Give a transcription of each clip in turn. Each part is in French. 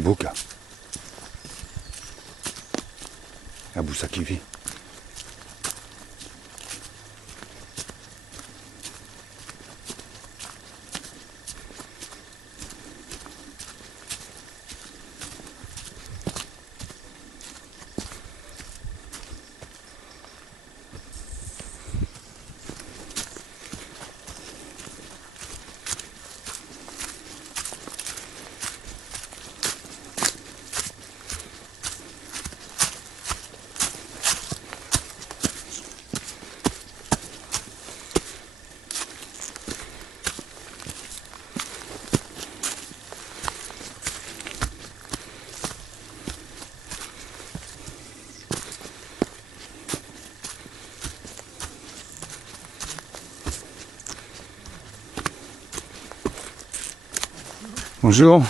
beau là. La Boussa qui vit. Bonjour.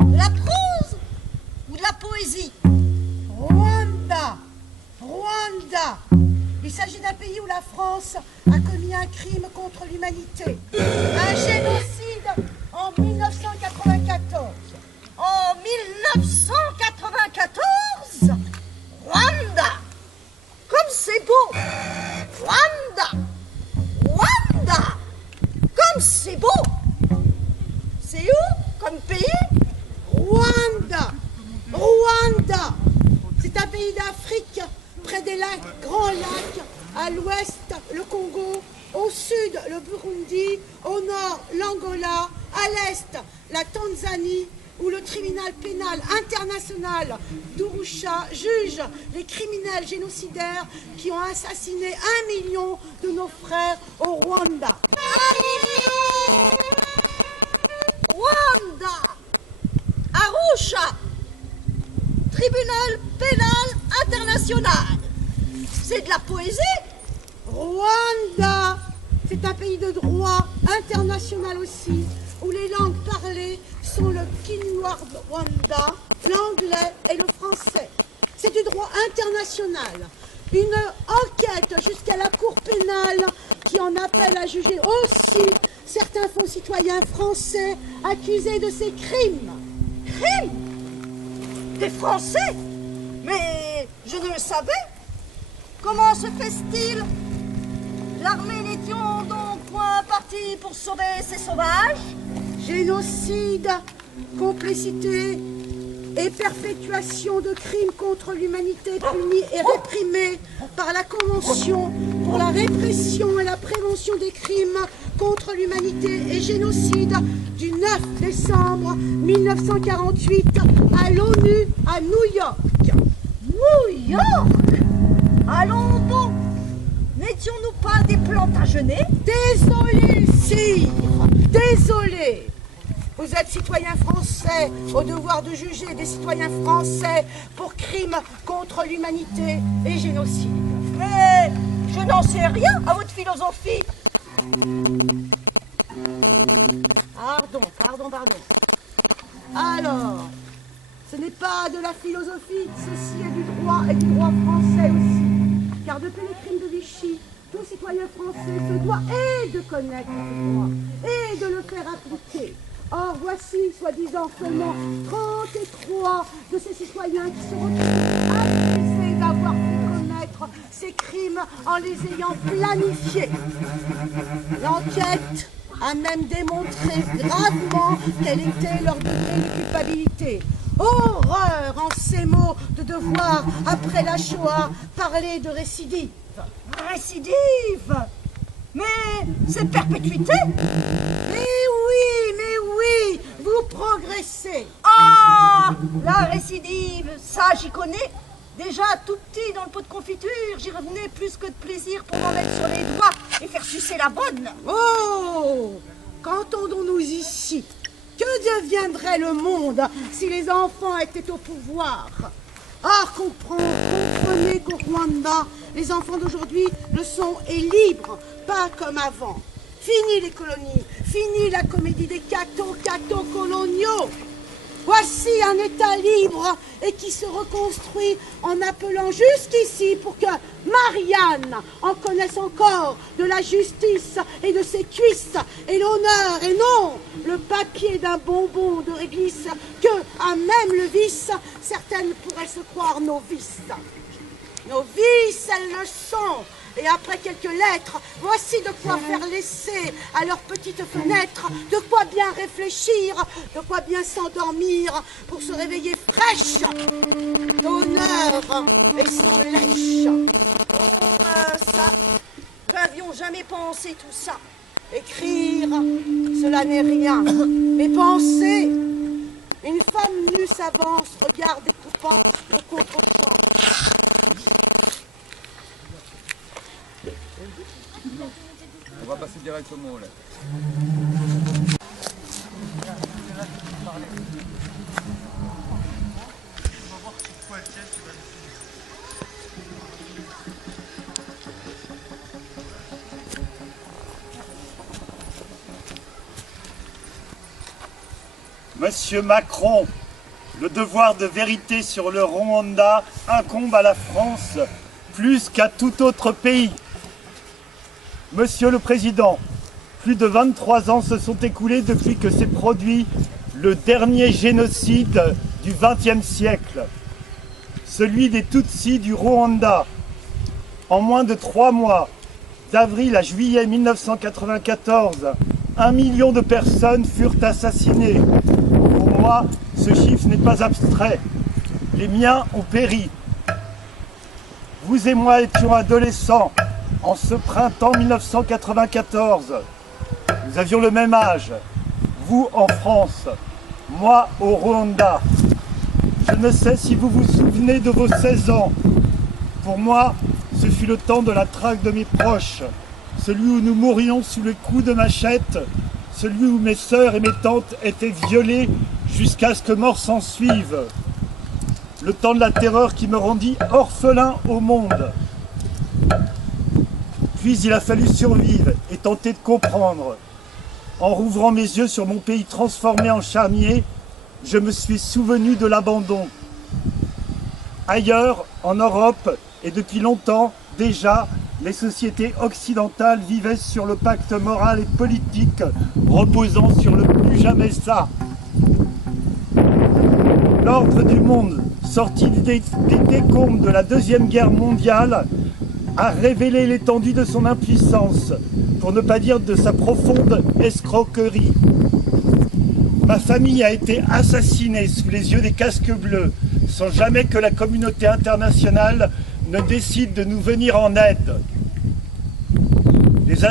De la prose ou de la poésie? Rwanda. Rwanda. Il s'agit d'un pays où la France a commis un crime contre l'humanité. Un génocide en 1994. En 1994? Rwanda! Comme c'est beau! Rwanda! Rwanda! Comme c'est beau! C'est où comme pays? Rwanda. Rwanda. C'est un pays d'Afrique, près des lacs, grands lacs, à l'ouest le Congo, au sud le Burundi, au nord l'Angola, à l'est la Tanzanie, où le tribunal pénal international d'Arusha juge les criminels génocidaires qui ont assassiné 1 million de nos frères au Rwanda. 1 million! Rwanda! Arusha! Tribunal pénal international! C'est de la poésie? Rwanda, c'est un pays de droit international aussi, où les langues parlées sont le Kinyarwanda, l'anglais et le français. C'est du droit international. Une enquête jusqu'à la Cour pénale qui en appelle à juger aussi certains faux citoyens français accusés de ces crimes. Crimes? Des Français? Mais je ne le savais. Comment se fait-il? L'armée n'étions donc point partie pour sauver ces sauvages? Génocide, complicité et perpétuation de crimes contre l'humanité punis et réprimés par la Convention pour la répression et la prévention des crimes contre l'humanité et génocide du 9 décembre 1948 à l'ONU à New York. New York? Allons donc! N'étions-nous pas des Plantagenets? Désolé, sire, désolé. Vous êtes citoyen français, au devoir de juger des citoyens français pour crimes contre l'humanité et génocide. Mais je n'en sais rien à votre philosophie. Pardon. Alors, ce n'est pas de la philosophie, ceci est du droit et du droit français aussi. Car depuis les crimes de Vichy, tout citoyen français se doit et de connaître ce droit et de le faire appliquer. Or, voici, soi-disant seulement 33 de ces citoyens qui se retrouvent accusés d'avoir pu commettre ces crimes en les ayant planifiés. L'enquête a même démontré gravement quel était leur degré de culpabilité. Horreur en ces mots de devoir, après la Shoah, parler de récidive. Récidive? Mais c'est perpétuité? Mais oui, vous progressez. Ah! La récidive, ça j'y connais. Déjà tout petit dans le pot de confiture, j'y revenais plus que de plaisir pour m'en mettre sur les doigts et faire sucer la bonne. Oh! Qu'entendons-nous ici? Que deviendrait le monde si les enfants étaient au pouvoir? Or, comprenez qu'au Rwanda, les enfants d'aujourd'hui le sont et libres, pas comme avant. Fini les colonies, fini la comédie des cathos coloniaux. Voici un État libre et qui se reconstruit en appelant jusqu'ici pour que Marianne en connaisse encore de la justice et de ses cuisses et l'honneur et non le papier d'un bonbon de réglisse que, à même le vice, certaines pourraient se croire nos vices. Nos vices, elles le sont. Et après quelques lettres, voici de quoi faire laisser à leurs petites fenêtres, de quoi bien réfléchir, de quoi bien s'endormir pour se réveiller fraîche, d'honneur et sans lèche. Ça, n'avions jamais pensé tout ça. Écrire, cela n'est rien, mais penser. Une femme nue s'avance, regarde découpant le contre-champ. On va passer directement aux lettres. Monsieur Macron, le devoir de vérité sur le Rwanda incombe à la France plus qu'à tout autre pays. Monsieur le Président, plus de 23 ans se sont écoulés depuis que s'est produit le dernier génocide du XXe siècle, celui des Tutsis du Rwanda. En moins de 3 mois, d'avril à juillet 1994, 1 million de personnes furent assassinées. Pour moi, ce chiffre n'est pas abstrait. Les miens ont péri. Vous et moi étions adolescents en ce printemps 1994. Nous avions le même âge. Vous en France, moi au Rwanda. Je ne sais si vous vous souvenez de vos 16 ans. Pour moi, ce fut le temps de la traque de mes proches, celui où nous mourions sous les coups de machette, celui où mes sœurs et mes tantes étaient violées jusqu'à ce que mort s'en suive. Le temps de la terreur qui me rendit orphelin au monde. Puis il a fallu survivre et tenter de comprendre. En rouvrant mes yeux sur mon pays transformé en charnier, je me suis souvenu de l'abandon. Ailleurs, en Europe, et depuis longtemps déjà, les sociétés occidentales vivaient sur le pacte moral et politique reposant sur le plus jamais ça. L'ordre du monde, sorti des décombres de la Deuxième Guerre mondiale, a révélé l'étendue de son impuissance, pour ne pas dire de sa profonde escroquerie. Ma famille a été assassinée sous les yeux des casques bleus, sans jamais que la communauté internationale ne décide de nous venir en aide. Les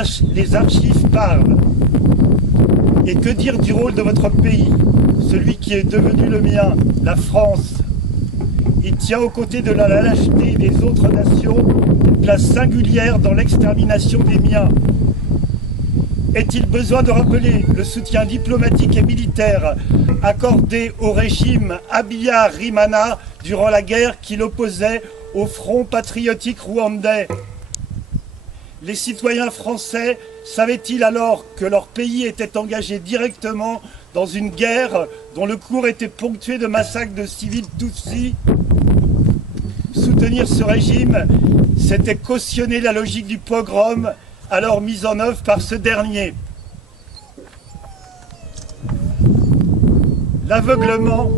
archives parlent. Et que dire du rôle de votre pays, celui qui est devenu le mien, la France? Il tient aux côtés de la lâcheté des autres nations une place singulière dans l'extermination des miens. Est-il besoin de rappeler le soutien diplomatique et militaire accordé au régime Habyarimana durant la guerre qui l'opposait au Front patriotique rwandais? Les citoyens français savaient-ils alors que leur pays était engagé directement dans une guerre dont le cours était ponctué de massacres de civils Tutsis? Soutenir ce régime, c'était cautionner la logique du pogrom alors mise en œuvre par ce dernier. L'aveuglement,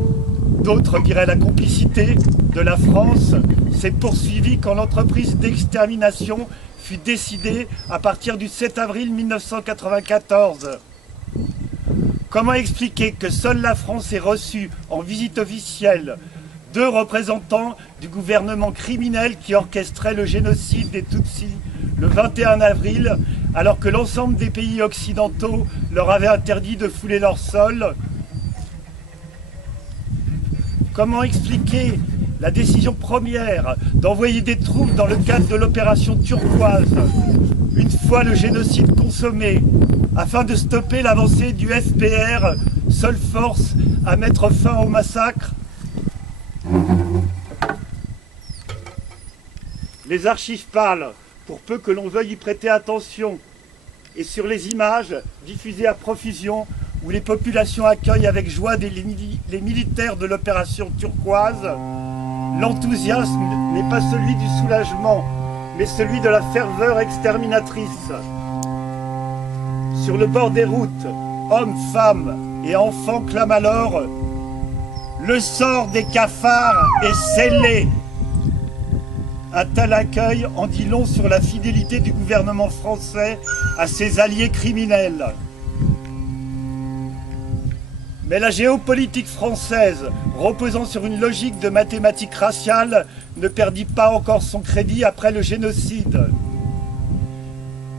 d'autres diraient la complicité, de la France s'est poursuivi quand l'entreprise d'extermination fut décidée à partir du 7 avril 1994. Comment expliquer que seule la France ait reçu en visite officielle 2 représentants du gouvernement criminel qui orchestrait le génocide des Tutsis le 21 avril, alors que l'ensemble des pays occidentaux leur avait interdit de fouler leur sol? Comment expliquer la décision première d'envoyer des troupes dans le cadre de l'opération Turquoise, une fois le génocide consommé, afin de stopper l'avancée du FPR, seule force à mettre fin au massacre? Les archives parlent, pour peu que l'on veuille y prêter attention. Et sur les images diffusées à profusion, où les populations accueillent avec joie les militaires de l'opération Turquoise, l'enthousiasme n'est pas celui du soulagement, mais celui de la ferveur exterminatrice. Sur le bord des routes, hommes, femmes et enfants clament alors « Le sort des cafards est scellé !» Un tel accueil en dit long sur la fidélité du gouvernement français à ses alliés criminels. Mais la géopolitique française, reposant sur une logique de mathématiques raciales, ne perdit pas encore son crédit après le génocide.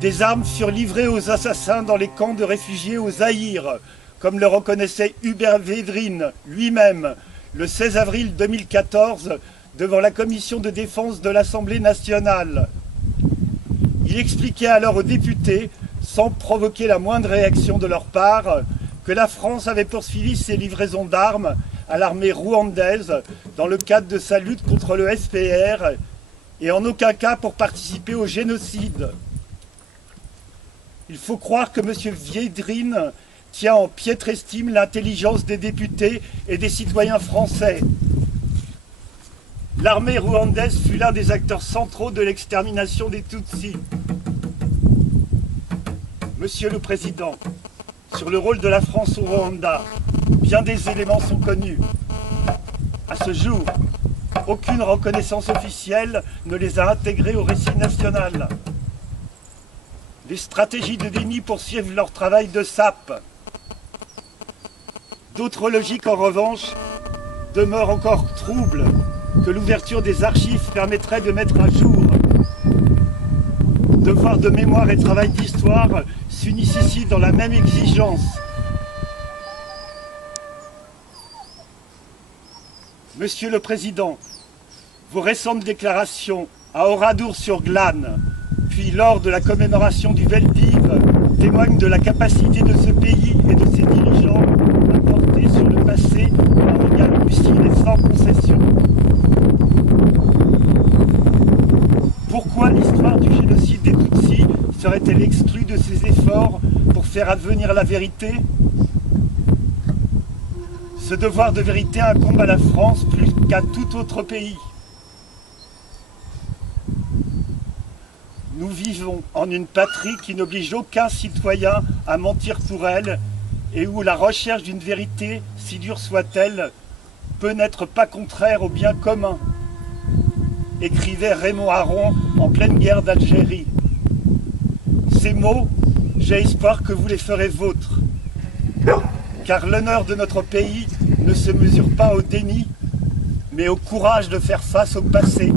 Des armes furent livrées aux assassins dans les camps de réfugiés au Zaïre, comme le reconnaissait Hubert Védrine lui-même le 16 avril 2014 devant la commission de défense de l'Assemblée nationale. Il expliquait alors aux députés, sans provoquer la moindre réaction de leur part, que la France avait poursuivi ses livraisons d'armes à l'armée rwandaise dans le cadre de sa lutte contre le FPR et en aucun cas pour participer au génocide. Il faut croire que M. Védrine tient en piètre estime l'intelligence des députés et des citoyens français. L'armée rwandaise fut l'un des acteurs centraux de l'extermination des Tutsis. Monsieur le Président, sur le rôle de la France au Rwanda, bien des éléments sont connus. À ce jour, aucune reconnaissance officielle ne les a intégrés au récit national. Les stratégies de déni poursuivent leur travail de sape. D'autres logiques, en revanche, demeurent encore troubles, que l'ouverture des archives permettrait de mettre à jour. Devoir de mémoire et travail d'histoire s'unissent ici dans la même exigence. Monsieur le Président, vos récentes déclarations à Oradour-sur-Glane, puis lors de la commémoration du Veldiv, témoignent de la capacité de ce pays et de ses dirigeants à porter sur le passé un regard lucide et sans concession. Pourquoi l'histoire du génocide des Tutsis serait-elle exclue de ces efforts pour faire advenir la vérité? Ce devoir de vérité incombe à la France plus qu'à tout autre pays. Nous vivons en une patrie qui n'oblige aucun citoyen à mentir pour elle et où la recherche d'une vérité, si dure soit-elle, peut n'être pas contraire au bien commun, écrivait Raymond Aron en pleine guerre d'Algérie. Ces mots, j'ai espoir que vous les ferez vôtres, car l'honneur de notre pays ne se mesure pas au déni, mais au courage de faire face au passé.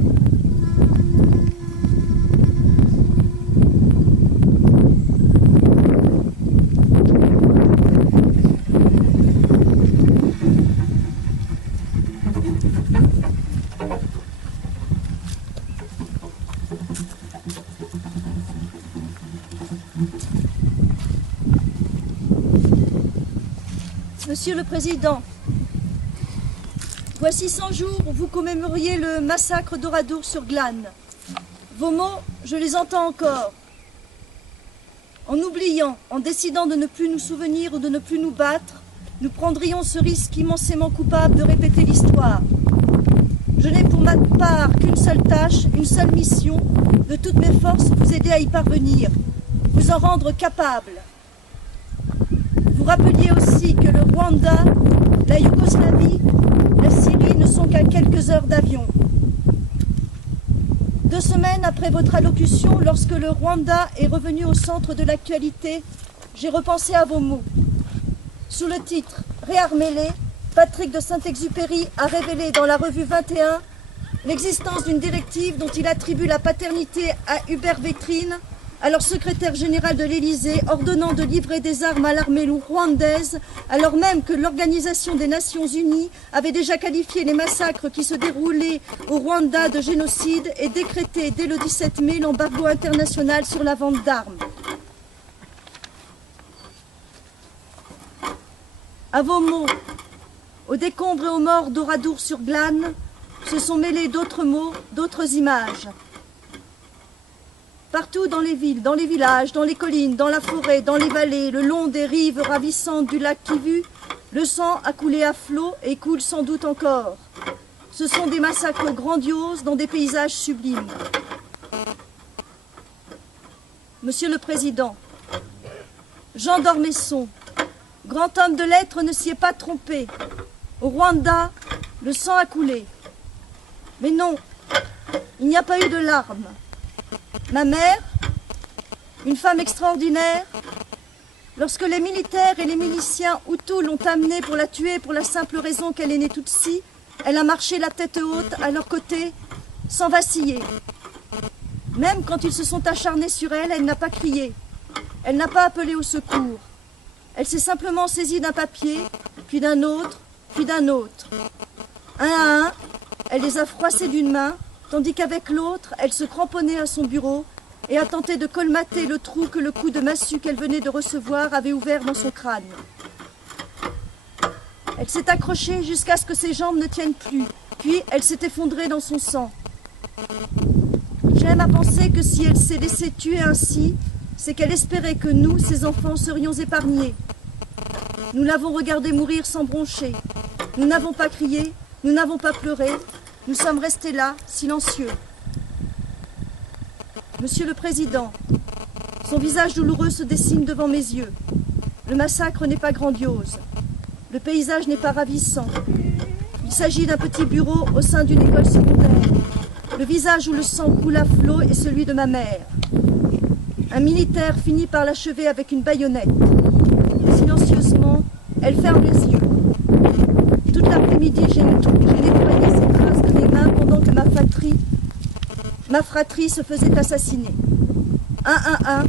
Monsieur le Président, voici 100 jours où vous commémoriez le massacre d'Oradour-sur-Glane. Vos mots, je les entends encore. En oubliant, en décidant de ne plus nous souvenir ou de ne plus nous battre, nous prendrions ce risque immensément coupable de répéter l'histoire. Je n'ai pour ma part qu'une seule tâche, une seule mission, de toutes mes forces vous aider à y parvenir, vous en rendre capable. Vous rappeliez aussi que le Rwanda, la Yougoslavie, la Syrie ne sont qu'à quelques heures d'avion. 2 semaines après votre allocution, lorsque le Rwanda est revenu au centre de l'actualité, j'ai repensé à vos mots. Sous le titre « Réarmez-les », Patrick de Saint-Exupéry a révélé dans la revue 21 l'existence d'une directive dont il attribue la paternité à Hubert Vétrine, alors secrétaire général de l'Élysée, ordonnant de livrer des armes à l'armée rwandaise, alors même que l'Organisation des Nations Unies avait déjà qualifié les massacres qui se déroulaient au Rwanda de génocide et décrété dès le 17 mai l'embargo international sur la vente d'armes. À vos mots, aux décombres et aux morts d'Oradour-sur-Glane, se sont mêlés d'autres mots, d'autres images. Partout dans les villes, dans les villages, dans les collines, dans la forêt, dans les vallées, le long des rives ravissantes du lac Kivu, le sang a coulé à flot et coule sans doute encore. Ce sont des massacres grandioses dans des paysages sublimes. Monsieur le Président, Jean d'Ormesson, grand homme de lettres, ne s'y est pas trompé. Au Rwanda, le sang a coulé. Mais non, il n'y a pas eu de larmes. Ma mère, une femme extraordinaire, lorsque les militaires et les miliciens Hutus l'ont amenée pour la tuer pour la simple raison qu'elle est née Tutsi, elle a marché la tête haute à leur côté, sans vaciller. Même quand ils se sont acharnés sur elle, elle n'a pas crié. Elle n'a pas appelé au secours. Elle s'est simplement saisie d'un papier, puis d'un autre, puis d'un autre. Un à un, elle les a froissés d'une main, tandis qu'avec l'autre, elle se cramponnait à son bureau et a tenté de colmater le trou que le coup de massue qu'elle venait de recevoir avait ouvert dans son crâne. Elle s'est accrochée jusqu'à ce que ses jambes ne tiennent plus, puis elle s'est effondrée dans son sang. J'aime à penser que si elle s'est laissée tuer ainsi, c'est qu'elle espérait que nous, ses enfants, serions épargnés. Nous l'avons regardé mourir sans broncher. Nous n'avons pas crié, nous n'avons pas pleuré. Nous sommes restés là, silencieux. Monsieur le Président, son visage douloureux se dessine devant mes yeux. Le massacre n'est pas grandiose. Le paysage n'est pas ravissant. Il s'agit d'un petit bureau au sein d'une école secondaire. Le visage où le sang coule à flot est celui de ma mère. Un militaire finit par l'achever avec une baïonnette. Silencieusement, elle ferme les yeux. Toute l'après-midi, j'ai nettoyé ces traces de mes mains pendant que ma fratrie se faisait assassiner. Un à un,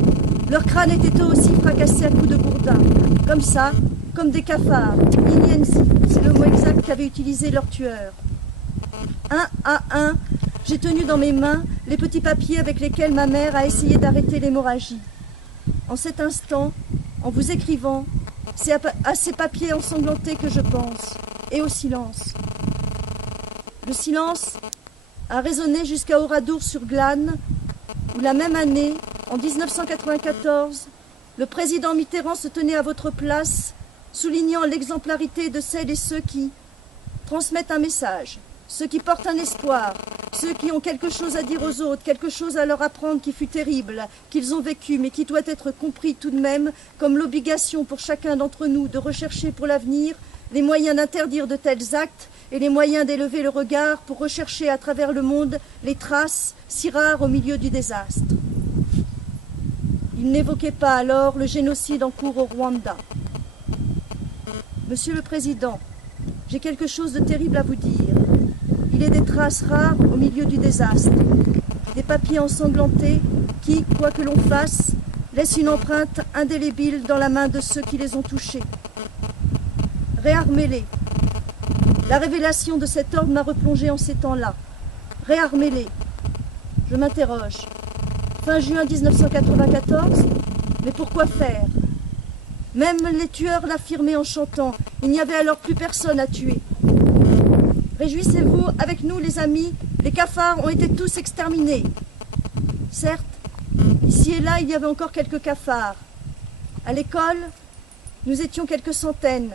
leurs crânes étaient eux aussi fracassés à coups de gourdin. Comme ça, comme des cafards. Ignenzi, c'est le mot exact qu'avait utilisé leur tueur. Un à un, j'ai tenu dans mes mains les petits papiers avec lesquels ma mère a essayé d'arrêter l'hémorragie. En cet instant, en vous écrivant, c'est à ces papiers ensanglantés que je pense, et au silence. Le silence a résonné jusqu'à Oradour-sur-Glane, où la même année, en 1994, le président Mitterrand se tenait à votre place, soulignant l'exemplarité de celles et ceux qui transmettent un message, ceux qui portent un espoir, ceux qui ont quelque chose à dire aux autres, quelque chose à leur apprendre qui fut terrible, qu'ils ont vécu, mais qui doit être compris tout de même comme l'obligation pour chacun d'entre nous de rechercher pour l'avenir les moyens d'interdire de tels actes et les moyens d'élever le regard pour rechercher à travers le monde les traces si rares au milieu du désastre. Il n'évoquait pas alors le génocide en cours au Rwanda. Monsieur le Président, j'ai quelque chose de terrible à vous dire. Il est des traces rares au milieu du désastre, des papiers ensanglantés qui, quoi que l'on fasse, laissent une empreinte indélébile dans la main de ceux qui les ont touchés. Réarmez-les. La révélation de cet ordre m'a replongé en ces temps-là. Réarmez-les. Je m'interroge. Fin juin 1994, mais pourquoi faire? Même les tueurs l'affirmaient en chantant. Il n'y avait alors plus personne à tuer. Réjouissez-vous avec nous, les amis, les cafards ont été tous exterminés. Certes, ici et là, il y avait encore quelques cafards. À l'école, nous étions quelques centaines.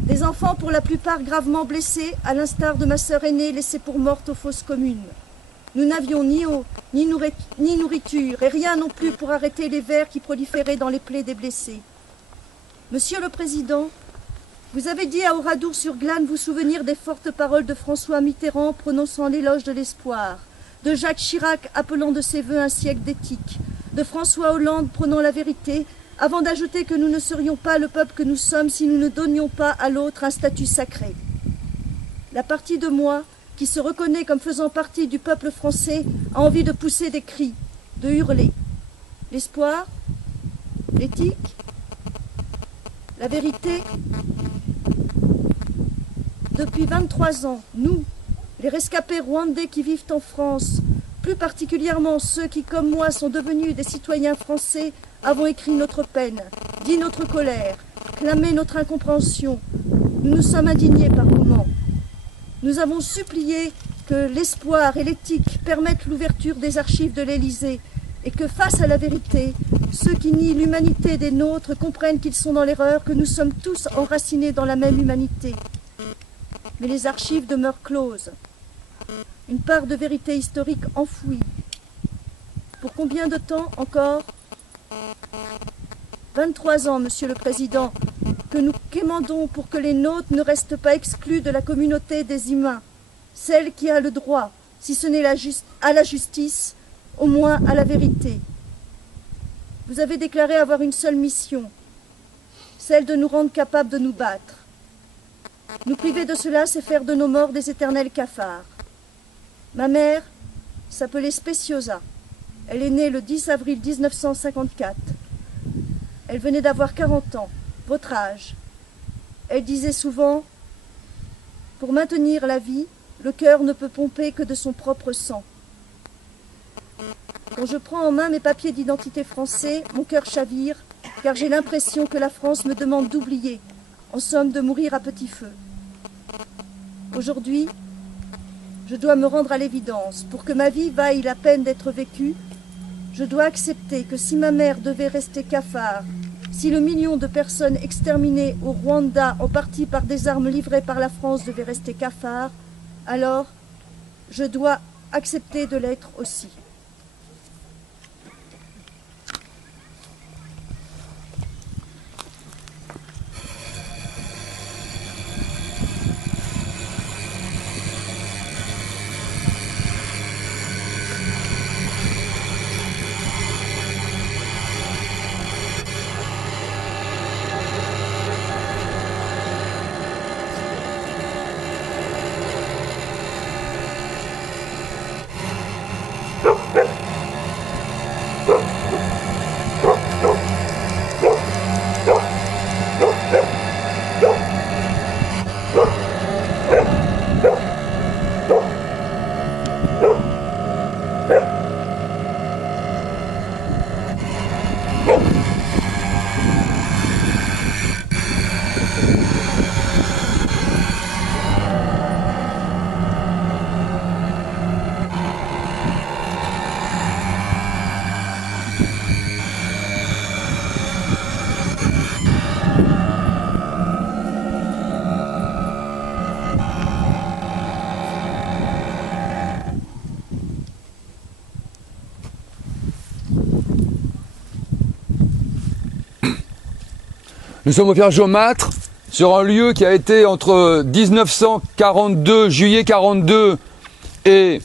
Des enfants pour la plupart gravement blessés, à l'instar de ma sœur aînée laissée pour morte aux fosses communes. Nous n'avions ni eau, ni nourriture, et rien non plus pour arrêter les vers qui proliféraient dans les plaies des blessés. Monsieur le Président, vous avez dit à Oradour-sur-Glane vous souvenir des fortes paroles de François Mitterrand prononçant l'éloge de l'espoir, de Jacques Chirac appelant de ses voeux un siècle d'éthique, de François Hollande prônant la vérité, avant d'ajouter que nous ne serions pas le peuple que nous sommes si nous ne donnions pas à l'autre un statut sacré. La partie de moi, qui se reconnaît comme faisant partie du peuple français, a envie de pousser des cris, de hurler. L'espoir, l'éthique, la vérité. Depuis 23 ans, nous, les rescapés rwandais qui vivent en France, plus particulièrement ceux qui, comme moi, sont devenus des citoyens français, avons écrit notre peine, dit notre colère, clamé notre incompréhension. Nous nous sommes indignés par moments. Nous avons supplié que l'espoir et l'éthique permettent l'ouverture des archives de l'Élysée et que, face à la vérité, ceux qui nient l'humanité des nôtres comprennent qu'ils sont dans l'erreur, que nous sommes tous enracinés dans la même humanité. Mais les archives demeurent closes. Une part de vérité historique enfouie. Pour combien de temps encore? 23 ans, Monsieur le Président, que nous quémandons pour que les nôtres ne restent pas exclus de la communauté des humains, celle qui a le droit, si ce n'est à la justice, au moins à la vérité. Vous avez déclaré avoir une seule mission, celle de nous rendre capables de nous battre. Nous priver de cela, c'est faire de nos morts des éternels cafards. Ma mère s'appelait Speciosa. Elle est née le 10 avril 1954. Elle venait d'avoir 40 ans, votre âge. Elle disait souvent « Pour maintenir la vie, le cœur ne peut pomper que de son propre sang. » Quand je prends en main mes papiers d'identité français, mon cœur chavire, car j'ai l'impression que la France me demande d'oublier, en somme de mourir à petit feu. Aujourd'hui, je dois me rendre à l'évidence. Pour que ma vie vaille la peine d'être vécue, je dois accepter que si ma mère devait rester cafard, Si le million de personnes exterminées au Rwanda, en partie par des armes livrées par la France, devait rester cafard, alors je dois accepter de l'être aussi. Nous sommes au Pierre Jaumâtre, sur un lieu qui a été entre 1942, juillet 42 et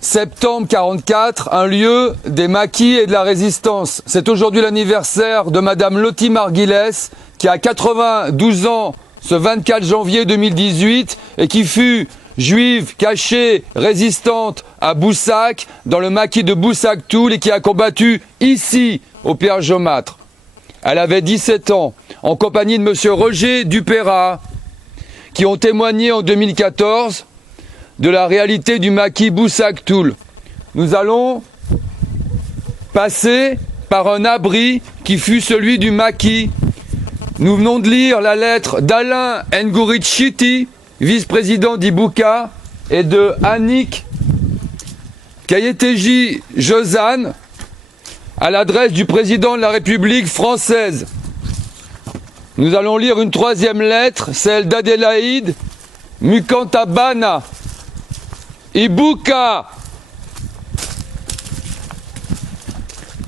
septembre 44, un lieu des maquis et de la résistance. C'est aujourd'hui l'anniversaire de Madame Lottie Marguilès, qui a 92 ans ce 24 janvier 2018 et qui fut juive, cachée, résistante à Boussac, dans le maquis de Boussac-Toul, et qui a combattu ici, au Pierre Jaumâtre. Elle avait 17 ans, en compagnie de M. Roger Dupérat, qui ont témoigné en 2014 de la réalité du maquis Boussac-Toul. Nous allons passer par un abri qui fut celui du maquis. Nous venons de lire la lettre d'Alain Ngourich-Chiti, vice-président d'Ibouka, et de Annick Kayeteji Jozane, à l'adresse du président de la République française. Nous allons lire une troisième lettre, celle d'Adélaïde Mukantabana. Ibouka,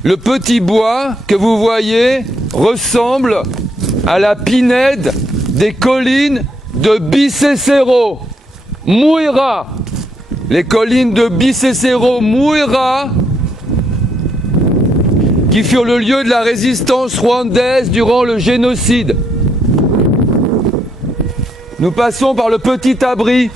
le petit bois que vous voyez ressemble à la pinède des collines de Bicécéro. Mouira, les collines de Bicécéro Mouira, qui furent le lieu de la résistance rwandaise durant le génocide. Nous passons par le petit abri.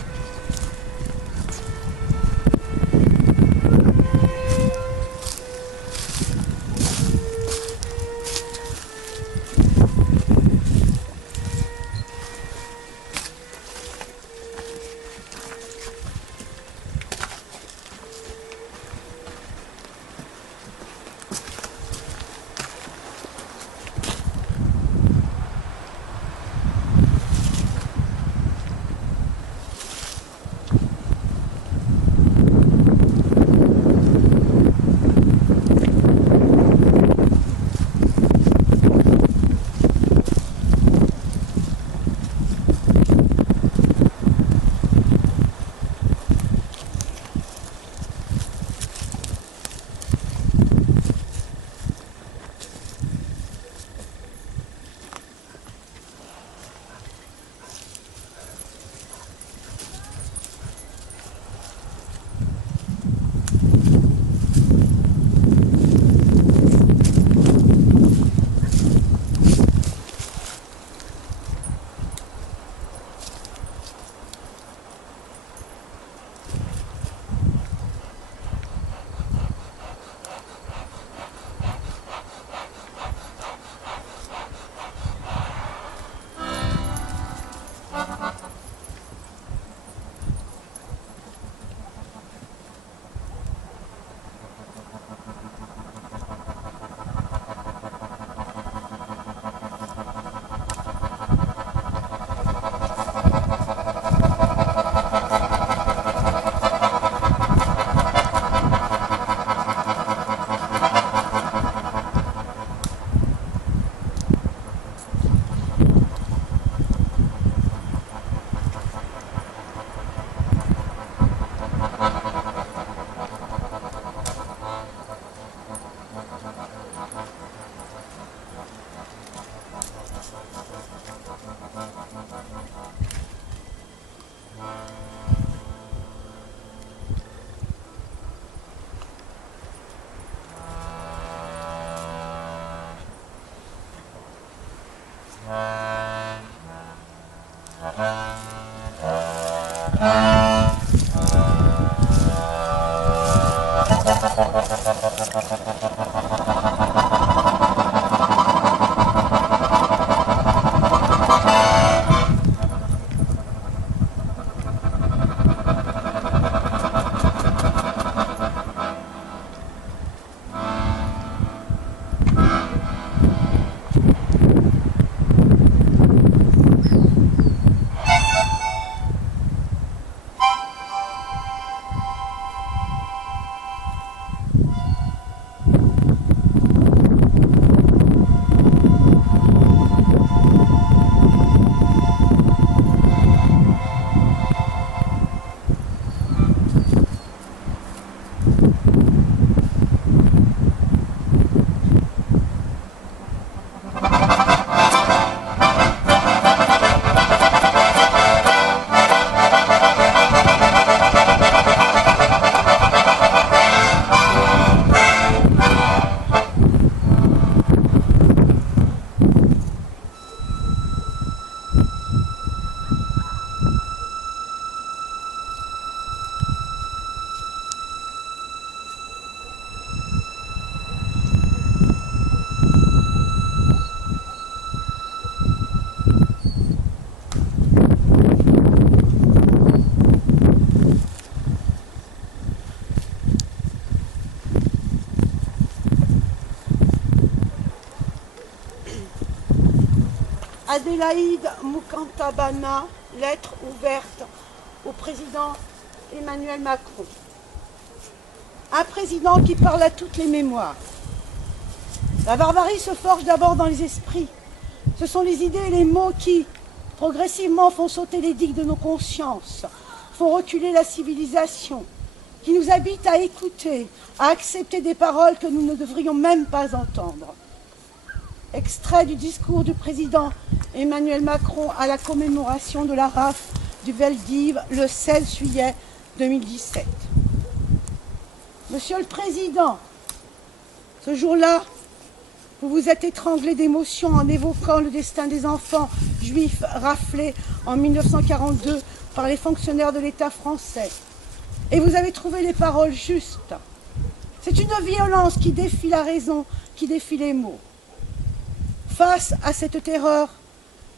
Adélaïde Moukantabana, lettre ouverte au président Emmanuel Macron. Un président qui parle à toutes les mémoires. La barbarie se forge d'abord dans les esprits. Ce sont les idées et les mots qui, progressivement, font sauter les digues de nos consciences, font reculer la civilisation, qui nous habitent à écouter, à accepter des paroles que nous ne devrions même pas entendre. Extrait du discours du président Emmanuel Macron à la commémoration de la rafle du Veldiv le 16 juillet 2017. Monsieur le Président, ce jour-là, vous vous êtes étranglé d'émotion en évoquant le destin des enfants juifs raflés en 1942 par les fonctionnaires de l'État français. Et vous avez trouvé les paroles justes. C'est une violence qui défie la raison, qui défie les mots. Face à cette terreur,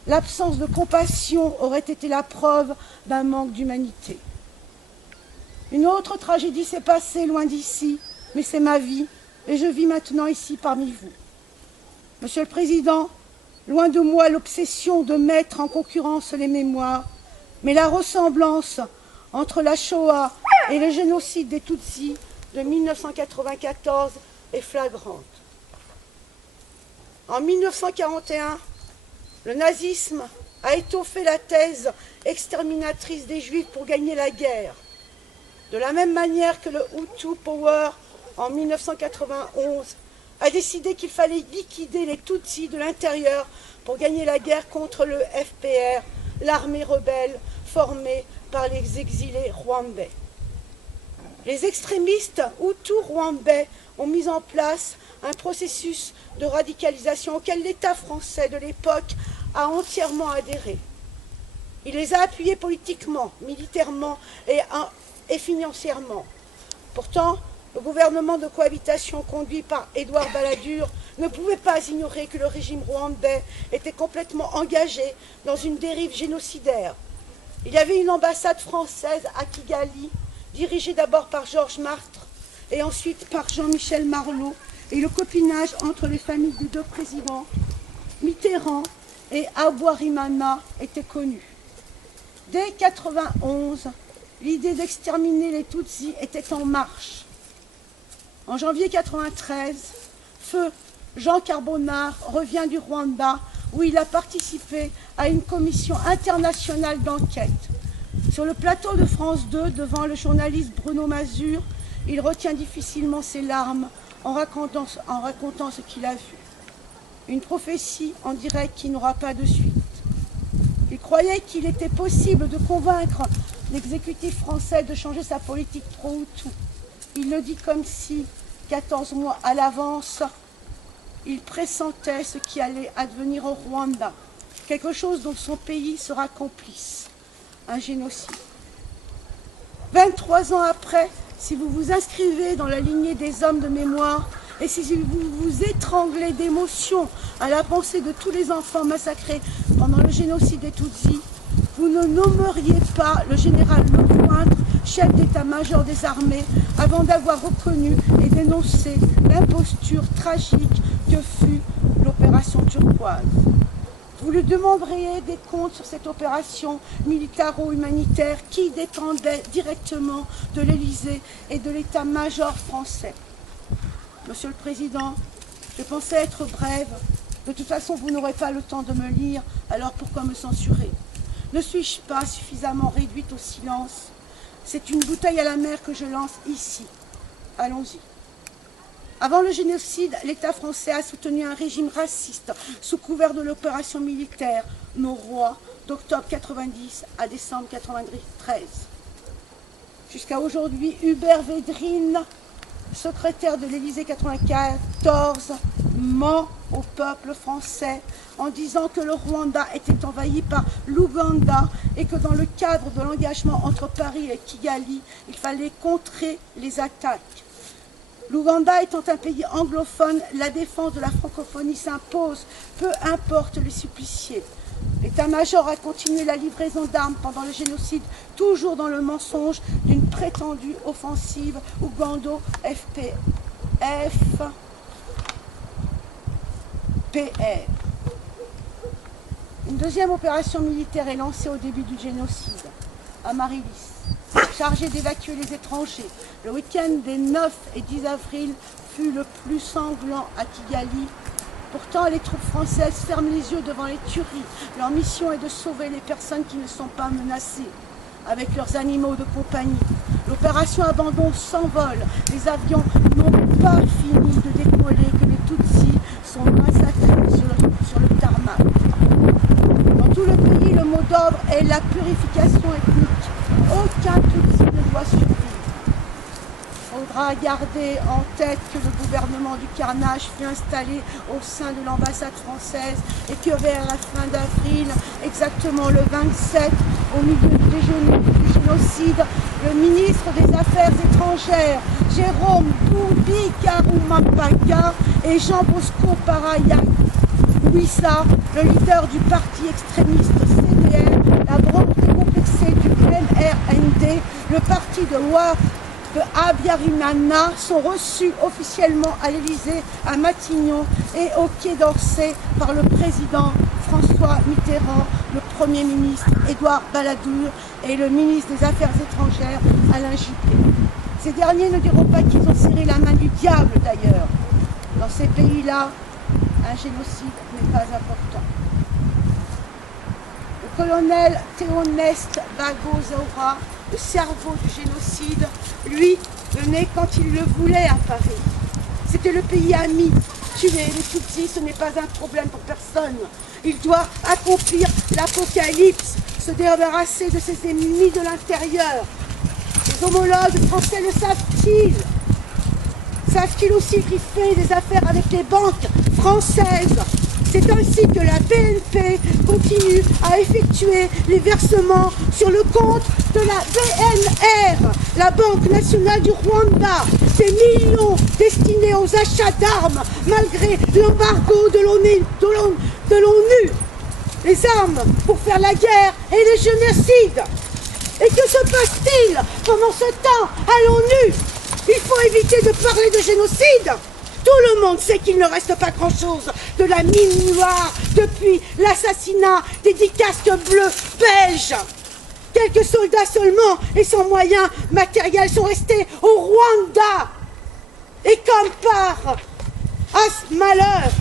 l'absence de compassion aurait été la preuve d'un manque d'humanité. Une autre tragédie s'est passée loin d'ici, mais c'est ma vie, et je vis maintenant ici parmi vous. Monsieur le Président, loin de moi l'obsession de mettre en concurrence les mémoires, mais la ressemblance entre la Shoah et le génocide des Tutsis de 1994 est flagrante. En 1941, le nazisme a étoffé la thèse exterminatrice des Juifs pour gagner la guerre. De la même manière que le Hutu Power, en 1991, a décidé qu'il fallait liquider les Tutsis de l'intérieur pour gagner la guerre contre le FPR, l'armée rebelle formée par les exilés rwandais. Les extrémistes Hutus rwandais ont mis en place un processus de radicalisation auquel l'État français de l'époque a entièrement adhéré. Il les a appuyés politiquement, militairement et financièrement. Pourtant, le gouvernement de cohabitation conduit par Édouard Balladur ne pouvait pas ignorer que le régime rwandais était complètement engagé dans une dérive génocidaire. Il y avait une ambassade française à Kigali, dirigée d'abord par Georges Martre et ensuite par Jean-Michel Marlaud, et le copinage entre les familles des deux présidents, Mitterrand et Habyarimana, était connu. Dès 1991, l'idée d'exterminer les Tutsis était en marche. En janvier 1993, feu Jean Carbonard revient du Rwanda où il a participé à une commission internationale d'enquête. Sur le plateau de France 2, devant le journaliste Bruno Mazur, il retient difficilement ses larmes en racontant ce qu'il a vu. Une prophétie en direct qui n'aura pas de suite. Il croyait qu'il était possible de convaincre l'exécutif français de changer sa politique pro-Hutu. Il le dit comme si, 14 mois à l'avance, il pressentait ce qui allait advenir au Rwanda, quelque chose dont son pays sera complice, un génocide. 23 ans après, si vous vous inscrivez dans la lignée des hommes de mémoire et si vous vous étranglez d'émotion à la pensée de tous les enfants massacrés pendant le génocide des Tutsis, vous ne nommeriez pas le général Lecointre, chef d'état-major des armées, avant d'avoir reconnu et dénoncé l'imposture tragique que fut l'opération Turquoise. Vous lui demanderiez des comptes sur cette opération militaro-humanitaire qui dépendait directement de l'Élysée et de l'état-major français. Monsieur le Président, je pensais être brève. De toute façon, vous n'aurez pas le temps de me lire, alors pourquoi me censurer? Ne suis-je pas suffisamment réduite au silence? C'est une bouteille à la mer que je lance ici. Allons-y. Avant le génocide, l'État français a soutenu un régime raciste sous couvert de l'opération militaire Nos Rois d'octobre 90 à décembre 93. Jusqu'à aujourd'hui, Hubert Védrine, secrétaire de l'Élysée 94, ment au peuple français en disant que le Rwanda était envahi par l'Ouganda et que dans le cadre de l'engagement entre Paris et Kigali, il fallait contrer les attaques. L'Ouganda étant un pays anglophone, la défense de la francophonie s'impose, peu importe les suppliciés. L'état-major a continué la livraison d'armes pendant le génocide, toujours dans le mensonge d'une prétendue offensive ougando-FPR. Une deuxième opération militaire est lancée au début du génocide, à Marilis, chargée d'évacuer les étrangers. Le week-end des 9 et 10 avril fut le plus sanglant à Kigali. Pourtant, les troupes françaises ferment les yeux devant les tueries. Leur mission est de sauver les personnes qui ne sont pas menacées, avec leurs animaux de compagnie. L'opération Abandon s'envole. Les avions n'ont pas fini de décoller que les Tutsis sont massacrés sur le tarmac. Dans tout le pays, le mot d'ordre est la purification ethnique. Aucun Tutsi ne doit survivre. Il faudra garder en tête que le gouvernement du carnage fut installé au sein de l'ambassade française et que vers la fin d'avril, exactement le 27, au milieu du déjeuner du génocide, le ministre des Affaires étrangères, Jérôme Boubi-Karumampaka et Jean Bosco Paraya Wissa, le leader du parti extrémiste CDR, la branche décomplexée du MRND, le parti de Habyarimana sont reçus officiellement à l'Élysée, à Matignon et au Quai d'Orsay par le président François Mitterrand, le Premier ministre Édouard Balladur et le ministre des Affaires étrangères Alain Juppé. Ces derniers ne diront pas qu'ils ont serré la main du diable d'ailleurs. Dans ces pays-là, un génocide n'est pas important. Le colonel Théoneste Bagosora, le cerveau du génocide, lui, venait quand il le voulait à Paris. C'était le pays ami. Tuer les Tutsis, ce n'est pas un problème pour personne. Il doit accomplir l'apocalypse, se débarrasser de ses ennemis de l'intérieur. Les homologues français le savent-ils? Savent-ils aussi qu'il fait des affaires avec les banques françaises? C'est ainsi que la BNP continue à effectuer les versements sur le compte de la BNR, la Banque nationale du Rwanda, des millions destinés aux achats d'armes malgré l'embargo de l'ONU. Les armes pour faire la guerre et le génocide. Et que se passe-t-il pendant ce temps à l'ONU? Il faut éviter de parler de génocide. Tout le monde sait qu'il ne reste pas grand-chose de la mine noire depuis l'assassinat des 10 casques bleus belges. Quelques soldats seulement et sans moyens matériels sont restés au Rwanda. Et comme par malheur,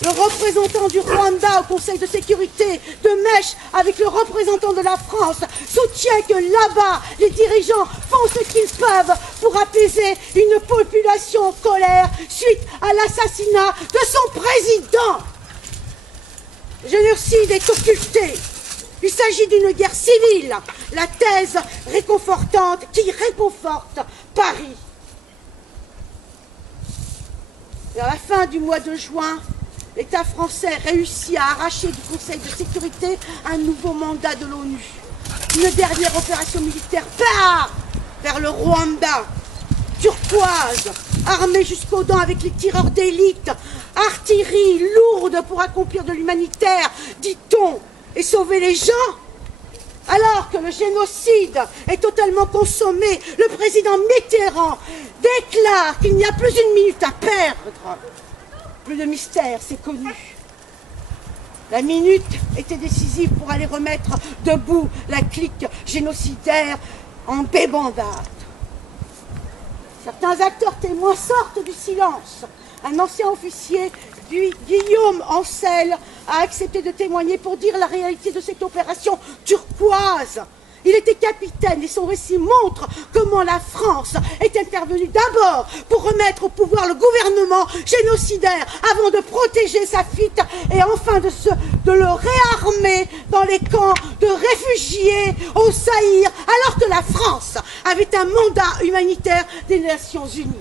le représentant du Rwanda au Conseil de sécurité, de mèche avec le représentant de la France, soutient que là-bas, les dirigeants font ce qu'ils peuvent pour apaiser une population en colère suite à l'assassinat de son président. Le génocide est occulté. Il s'agit d'une guerre civile, la thèse réconfortante qui réconforte Paris. Vers la fin du mois de juin, l'État français réussit à arracher du Conseil de sécurité un nouveau mandat de l'ONU. Une dernière opération militaire vers le Rwanda, turquoise, armée jusqu'aux dents avec les tireurs d'élite, artillerie lourde pour accomplir de l'humanitaire, dit-on, et sauver les gens. Alors que le génocide est totalement consommé, le président Mitterrand déclare qu'il n'y a plus une minute à perdre. Plus de mystère, c'est connu. La minute était décisive pour aller remettre debout la clique génocidaire en débandade. Certains acteurs témoins sortent du silence. Un ancien officier, Guillaume Ancel, a accepté de témoigner pour dire la réalité de cette opération turquoise. Il était capitaine et son récit montre comment la France est intervenue d'abord pour remettre au pouvoir le gouvernement génocidaire avant de protéger sa fuite et enfin de le réarmer dans les camps de réfugiés au Zaïre alors que la France avait un mandat humanitaire des Nations Unies.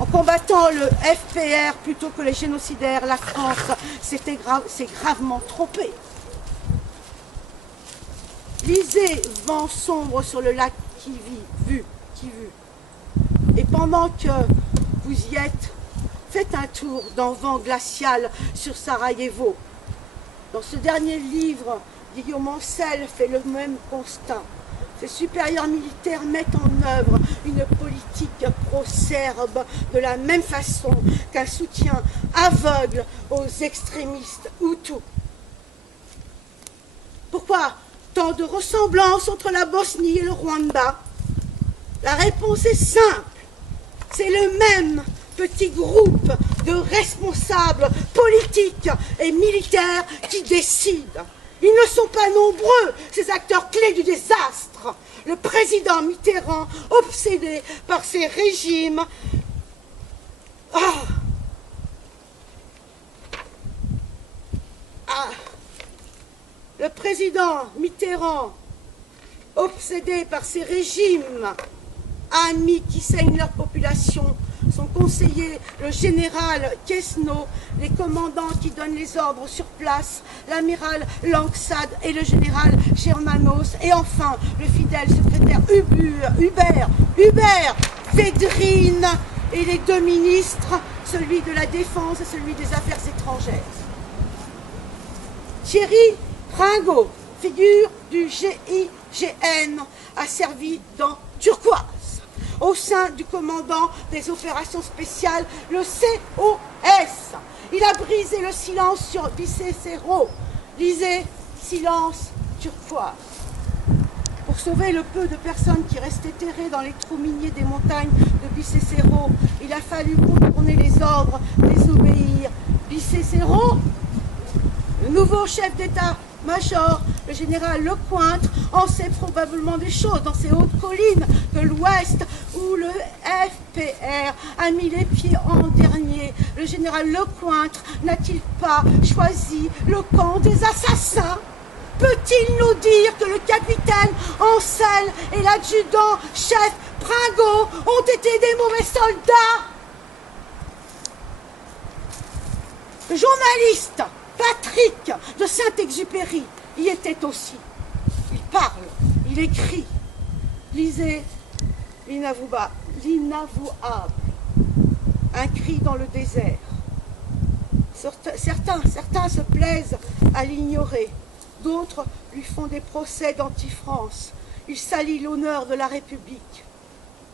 En combattant le FPR plutôt que les génocidaires, la France s'est gravement trompée. Lisez Vent sombre sur le lac Kivu. Et pendant que vous y êtes, faites un tour dans Vent glacial sur Sarajevo. Dans ce dernier livre, Guillaume Ancel fait le même constat. Ses supérieurs militaires mettent en œuvre une politique pro-serbe de la même façon qu'un soutien aveugle aux extrémistes hutus. Pourquoi tant de ressemblances entre la Bosnie et le Rwanda? La réponse est simple. C'est le même petit groupe de responsables politiques et militaires qui décident. Ils ne sont pas nombreux, ces acteurs clés du désastre. Le président Mitterrand, obsédé par ces régimes, le président Mitterrand, obsédé par ces régimes amis qui saignent leur population, son conseiller, le général Quesno, les commandants qui donnent les ordres sur place, l'amiral Langsad et le général Germanos, et enfin le fidèle secrétaire Hubert Védrine et les deux ministres, celui de la Défense et celui des Affaires étrangères. Thierry Pringot, figure du GIGN, a servi dans Turquoise, au sein du commandant des opérations spéciales, le COS. Il a brisé le silence sur Bicécéro. Lisez Silence Turquoise. Pour sauver le peu de personnes qui restaient terrées dans les trous miniers des montagnes de Bicécéro, il a fallu contourner les ordres, désobéir. Bicécéro, le nouveau chef d'état-major, le général Lecointre, en sait probablement des choses dans ces hautes collines de l'Ouest où le FPR a mis les pieds en dernier. Le général Lecointre n'a-t-il pas choisi le camp des assassins? Peut-il nous dire que le capitaine Ancel et l'adjudant-chef Pringot ont été des mauvais soldats? Le journaliste Patrick de Saint-Exupéry y était aussi. Il parle, il écrit. Lisez l'inavouable, un cri dans le désert. Certains se plaisent à l'ignorer, d'autres lui font des procès d'anti-France. Il salit l'honneur de la République.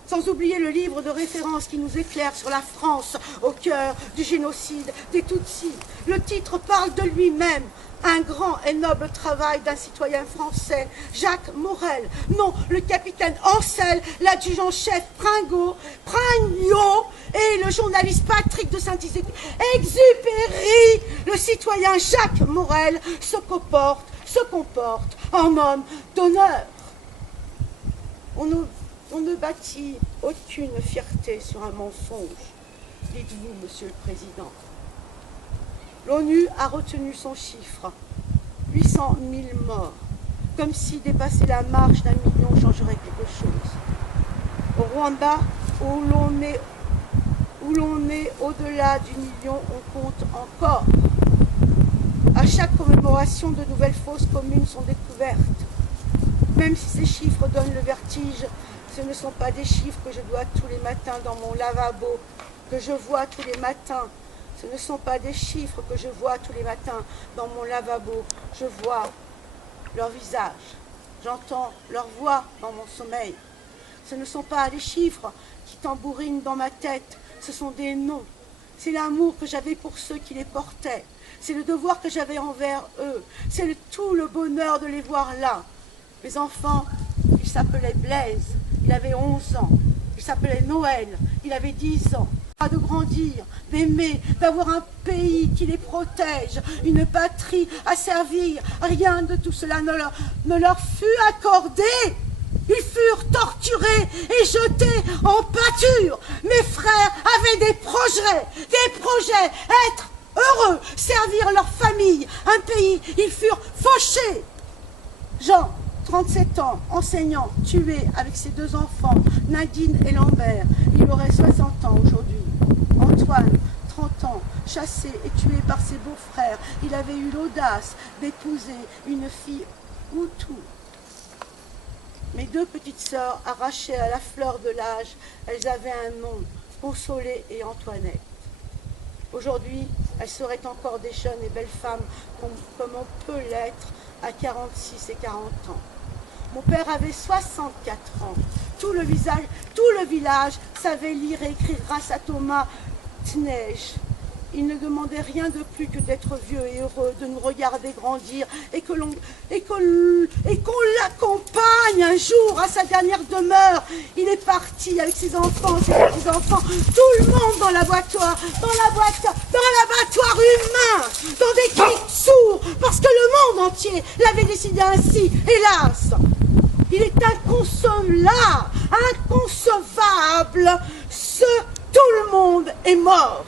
Sans oublier le livre de référence qui nous éclaire sur la France au cœur du génocide des Tutsis. Le titre parle de lui-même. Un grand et noble travail d'un citoyen français, Jacques Morel. Non, le capitaine Ancel, l'adjudant-chef Pringot et le journaliste Patrick de Saint-Exupéry, le citoyen Jacques Morel se comporte en homme d'honneur. On ne bâtit aucune fierté sur un mensonge, dites-vous, Monsieur le Président. L'ONU a retenu son chiffre, 800 000 morts, comme si dépasser la marche d'1 million changerait quelque chose. Au Rwanda, où l'on est au-delà du million, on compte encore. À chaque commémoration, de nouvelles fosses communes sont découvertes. Même si ces chiffres donnent le vertige, ce ne sont pas des chiffres que je dois tous les matins dans mon lavabo, que je vois tous les matins. Ce ne sont pas des chiffres que je vois tous les matins dans mon lavabo. Je vois leur visage, j'entends leur voix dans mon sommeil. Ce ne sont pas des chiffres qui tambourinent dans ma tête, ce sont des noms. C'est l'amour que j'avais pour ceux qui les portaient. C'est le devoir que j'avais envers eux. C'est tout le bonheur de les voir là. Mes enfants, il s'appelait Blaise, il avait 11 ans. Il s'appelait Noël, il avait 10 ans. De grandir, d'aimer, d'avoir un pays qui les protège, une patrie à servir. Rien de tout cela ne leur fut accordé. Ils furent torturés et jetés en pâture. Mes frères avaient des projets, être heureux, servir leur famille, un pays. Ils furent fauchés. Jean, 37 ans, enseignant, tué avec ses 2 enfants, Nadine et Lambert. Il aurait 60 ans aujourd'hui. Antoine, 30 ans, chassé et tué par ses beaux-frères. Il avait eu l'audace d'épouser une fille Hutu. Mes 2 petites sœurs, arrachées à la fleur de l'âge, elles avaient un nom, Consolée et Antoinette. Aujourd'hui, elles seraient encore des jeunes et belles femmes comme on peut l'être à 46 et 40 ans. Mon père avait 64 ans. Tout le village savait lire et écrire grâce à Thomas Tnej. Il ne demandait rien de plus que d'être vieux et heureux, de nous regarder grandir et qu'on l'accompagne un jour à sa dernière demeure. Il est parti avec ses enfants, ses petits-enfants, tout le monde dans l'abattoir humain, dans des cris sourds, parce que le monde entier l'avait décidé ainsi, hélas. Il est inconcevable, tout le monde est mort.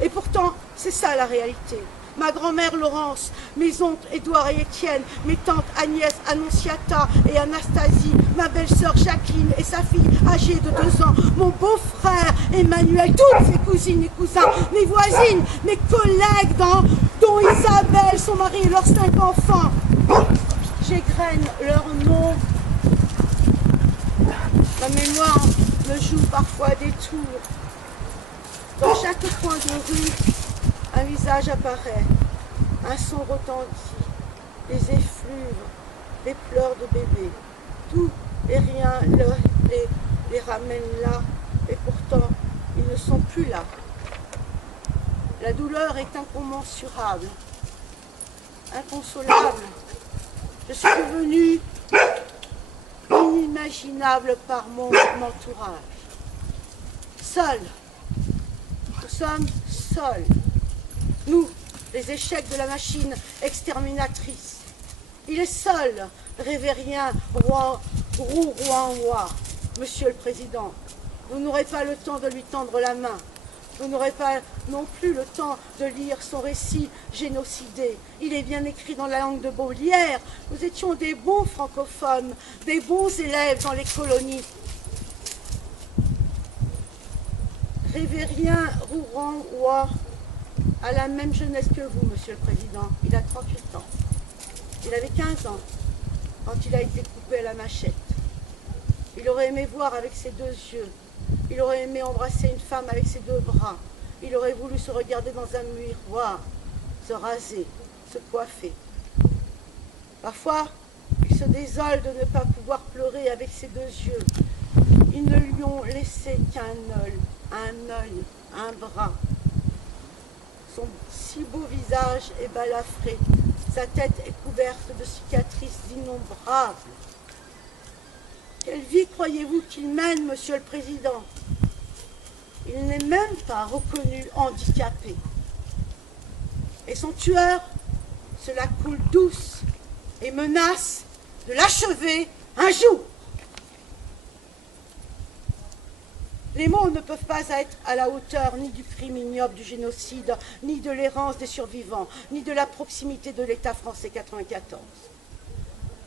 Et pourtant, c'est ça la réalité. Ma grand-mère Laurence, mes oncles Édouard et Étienne, mes tantes Agnès, Annonciata et Anastasie, ma belle-sœur Jacqueline et sa fille âgée de 2 ans, mon beau-frère Emmanuel, toutes ses cousines et cousins, mes voisines, mes collègues, dont Isabelle, son mari et leurs 5 enfants. J'égrène leurs noms. La mémoire me joue parfois des tours. Dans chaque coin de rue, un visage apparaît, un son retentit, des effluves, des pleurs de bébé. Tout et rien les ramène là, et pourtant, ils ne sont plus là. La douleur est incommensurable, inconsolable. Je suis devenue inimaginable par mon entourage. Seul. Nous sommes seuls. Nous, les échecs de la machine exterminatrice. Il est seul, révérien Rourouanois, Monsieur le Président. Vous n'aurez pas le temps de lui tendre la main. Vous n'aurez pas non plus le temps de lire son récit génocidé. Il est bien écrit dans la langue de Baudelaire. Nous étions des bons francophones, des bons élèves dans les colonies. Révérien Rourouanois a la même jeunesse que vous, Monsieur le Président. Il a 38 ans. Il avait 15 ans quand il a été coupé à la machette. Il aurait aimé voir avec ses 2 yeux. Il aurait aimé embrasser une femme avec ses 2 bras. Il aurait voulu se regarder dans un miroir, se raser, se coiffer. Parfois, il se désole de ne pas pouvoir pleurer avec ses 2 yeux. Ils ne lui ont laissé qu'un œil, un bras. Son si beau visage est balafré. Sa tête est couverte de cicatrices innombrables. Quelle vie croyez-vous qu'il mène, Monsieur le Président? Il n'est même pas reconnu handicapé. Et son tueur se la coule douce et menace de l'achever un jour. Les mots ne peuvent pas être à la hauteur ni du crime ignoble du génocide, ni de l'errance des survivants, ni de la proximité de l'État français 94.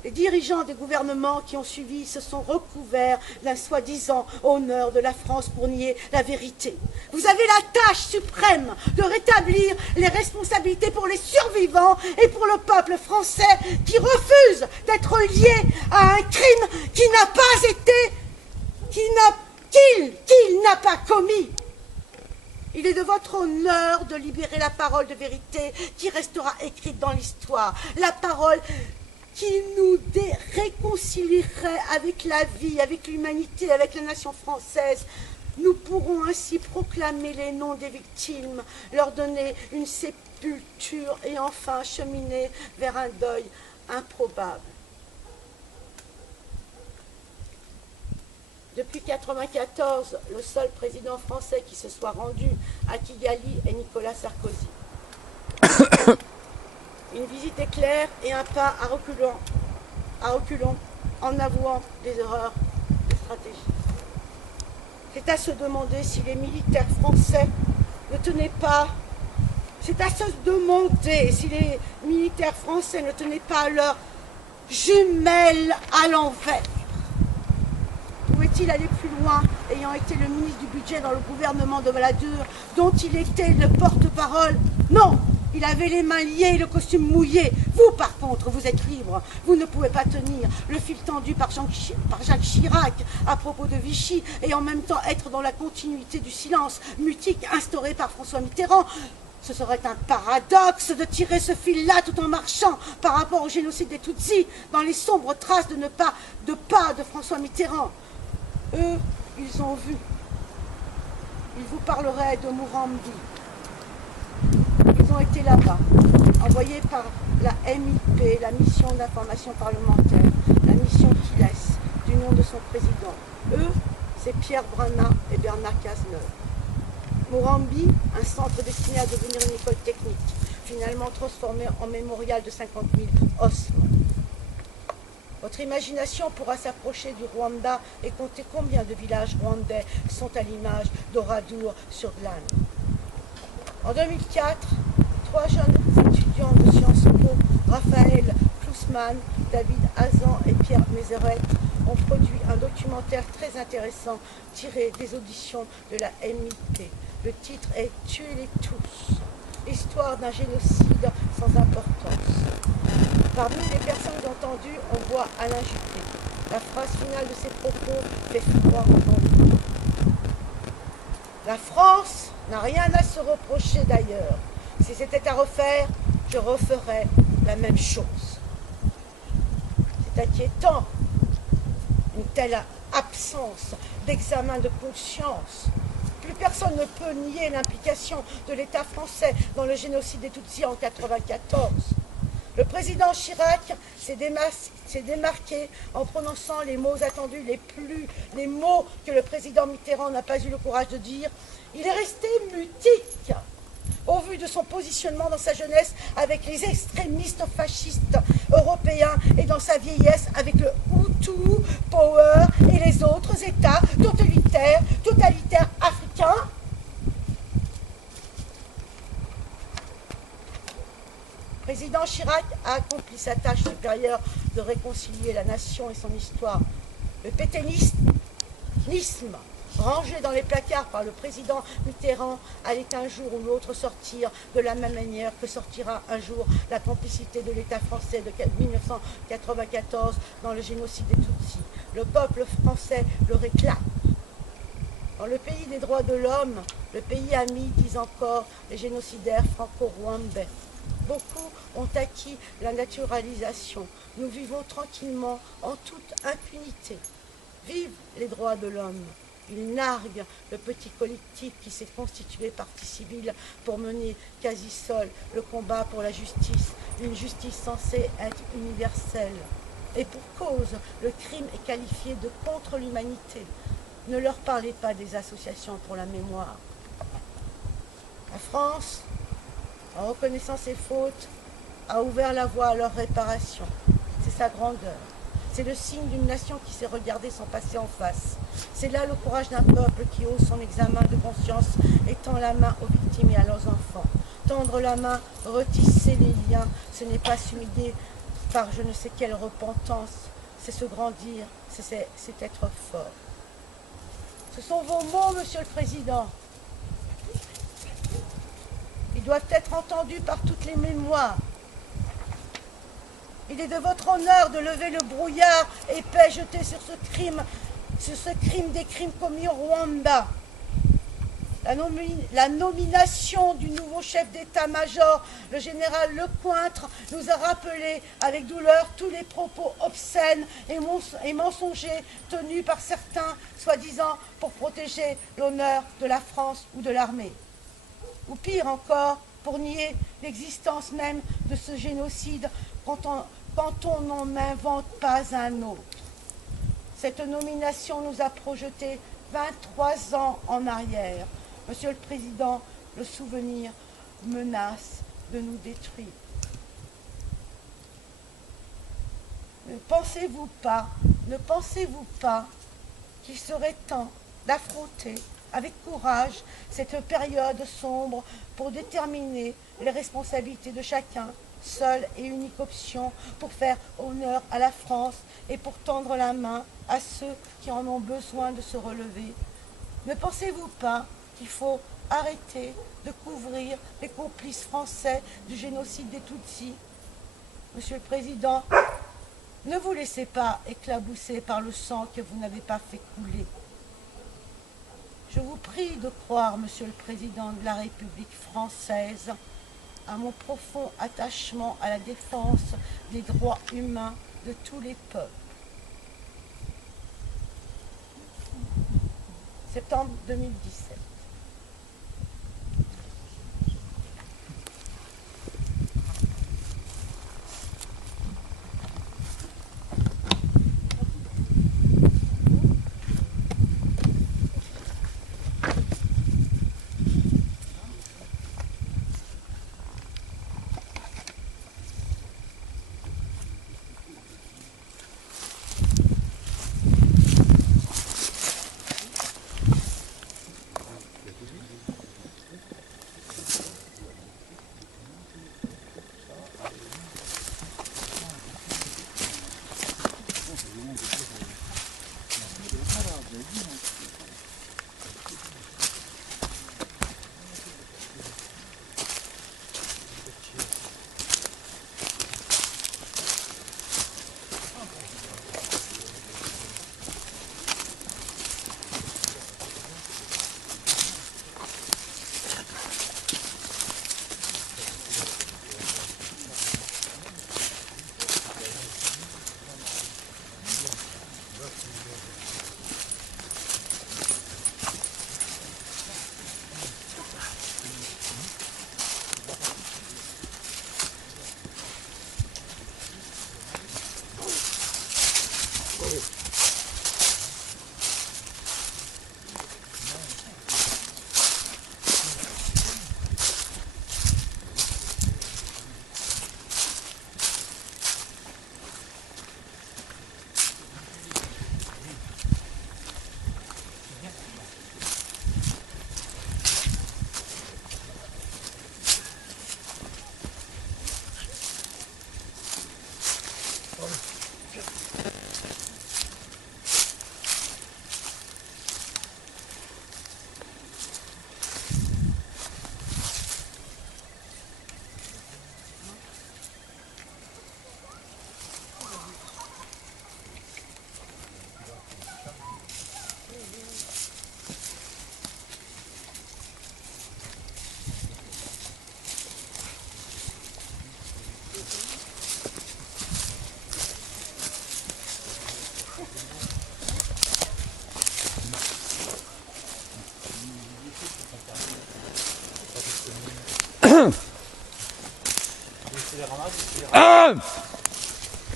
Les dirigeants des gouvernements qui ont suivi se sont recouverts d'un soi-disant honneur de la France pour nier la vérité. Vous avez la tâche suprême de rétablir les responsabilités pour les survivants et pour le peuple français qui refuse d'être lié à un crime qui n'a pas été, qu'il n'a pas commis. Il est de votre honneur de libérer la parole de vérité qui restera écrite dans l'histoire. La parole qui nous réconcilierait avec la vie, avec l'humanité, avec la nation française. Nous pourrons ainsi proclamer les noms des victimes, leur donner une sépulture et enfin cheminer vers un deuil improbable. Depuis 1994, le seul président français qui se soit rendu à Kigali est Nicolas Sarkozy. Une visite éclair et un pas à reculons, en avouant des erreurs de stratégie. C'est à se demander si les militaires français ne tenaient pas, leurs jumelles à l'envers. Pouvait-il aller plus loin, ayant été le ministre du budget dans le gouvernement de Balladur, dont il était le porte-parole? Non! Il avait les mains liées et le costume mouillé. Vous, par contre, vous êtes libre. Vous ne pouvez pas tenir le fil tendu par Jacques Chirac à propos de Vichy et en même temps être dans la continuité du silence mutique instauré par François Mitterrand. Ce serait un paradoxe de tirer ce fil-là tout en marchant par rapport au génocide des Tutsis dans les sombres traces de pas de François Mitterrand. Eux, ils ont vu. Ils vous parleraient de Murambi. Ils ont été là-bas, envoyés par la MIP, la mission d'information parlementaire, la mission qui laisse, du nom de son président. Eux, c'est Pierre Brana et Bernard Cazeneuve. Murambi, un centre destiné à devenir une école technique, finalement transformé en mémorial de 50 000 ossements. Votre imagination pourra s'approcher du Rwanda et compter combien de villages rwandais sont à l'image d'Oradour sur Glane. En 2004, 3 jeunes étudiants de Sciences Po, Raphaël Klusman, David Hazan et Pierre Mézeret, ont produit un documentaire très intéressant tiré des auditions de la MIT. Le titre est « Tuez-les tous », histoire d'un génocide sans importance. Parmi les personnes entendues, on voit Alain Juppé. La phrase finale de ses propos fait froid entendre. La France n'a rien à se reprocher d'ailleurs. Si c'était à refaire, je referais la même chose. C'est inquiétant, une telle absence d'examen de conscience. Plus personne ne peut nier l'implication de l'État français dans le génocide des Tutsis en 1994. Le président Chirac s'est démarqué en prononçant les mots attendus, les mots que le président Mitterrand n'a pas eu le courage de dire. Il est resté mutique au vu de son positionnement dans sa jeunesse avec les extrémistes fascistes européens et dans sa vieillesse avec le Hutu Power et les autres États totalitaires africains. Le président Chirac a accompli sa tâche supérieure de réconcilier la nation et son histoire. Le pétainisme, rangé dans les placards par le président Mitterrand, allait un jour ou l'autre sortir de la même manière que sortira un jour la complicité de l'État français de 1994 dans le génocide des Tutsis. Le peuple français le réclame. Dans le pays des droits de l'homme, le pays ami, disent encore les génocidaires franco-rwandais. Beaucoup ont acquis la naturalisation. Nous vivons tranquillement en toute impunité. Vive les droits de l'homme. Il nargue le petit collectif qui s'est constitué partie civile pour mener quasi seul le combat pour la justice, une justice censée être universelle. Et pour cause, le crime est qualifié de contre l'humanité. Ne leur parlez pas des associations pour la mémoire. La France, en reconnaissant ses fautes, a ouvert la voie à leur réparation. C'est sa grandeur. C'est le signe d'une nation qui sait regarder son passé en face. C'est là le courage d'un peuple qui ose son examen de conscience et tend la main aux victimes et à leurs enfants. Tendre la main, retisser les liens, ce n'est pas s'humilier par je ne sais quelle repentance, c'est se grandir, c'est être fort. Ce sont vos mots, Monsieur le Président. Ils doivent être entendus par toutes les mémoires. Il est de votre honneur de lever le brouillard épais jeté sur ce crime des crimes commis au Rwanda. La nomination du nouveau chef d'état-major, le général Lecointre, nous a rappelé avec douleur tous les propos obscènes et mensongers tenus par certains, soi-disant pour protéger l'honneur de la France ou de l'armée. Ou pire encore, pour nier l'existence même de ce génocide quand on n'en invente pas un autre. Cette nomination nous a projeté 23 ans en arrière. Monsieur le Président, le souvenir menace de nous détruire. Ne pensez-vous pas qu'il serait temps d'affronter avec courage cette période sombre pour déterminer les responsabilités de chacun, seule et unique option pour faire honneur à la France et pour tendre la main à ceux qui en ont besoin de se relever? Ne pensez-vous pas qu'il faut arrêter de couvrir les complices français du génocide des Tutsis? Monsieur le Président, ne vous laissez pas éclabousser par le sang que vous n'avez pas fait couler. Je vous prie de croire, Monsieur le Président de la République française, à mon profond attachement à la défense des droits humains de tous les peuples. Septembre 2017.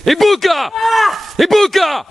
Ibuka! Ibuka!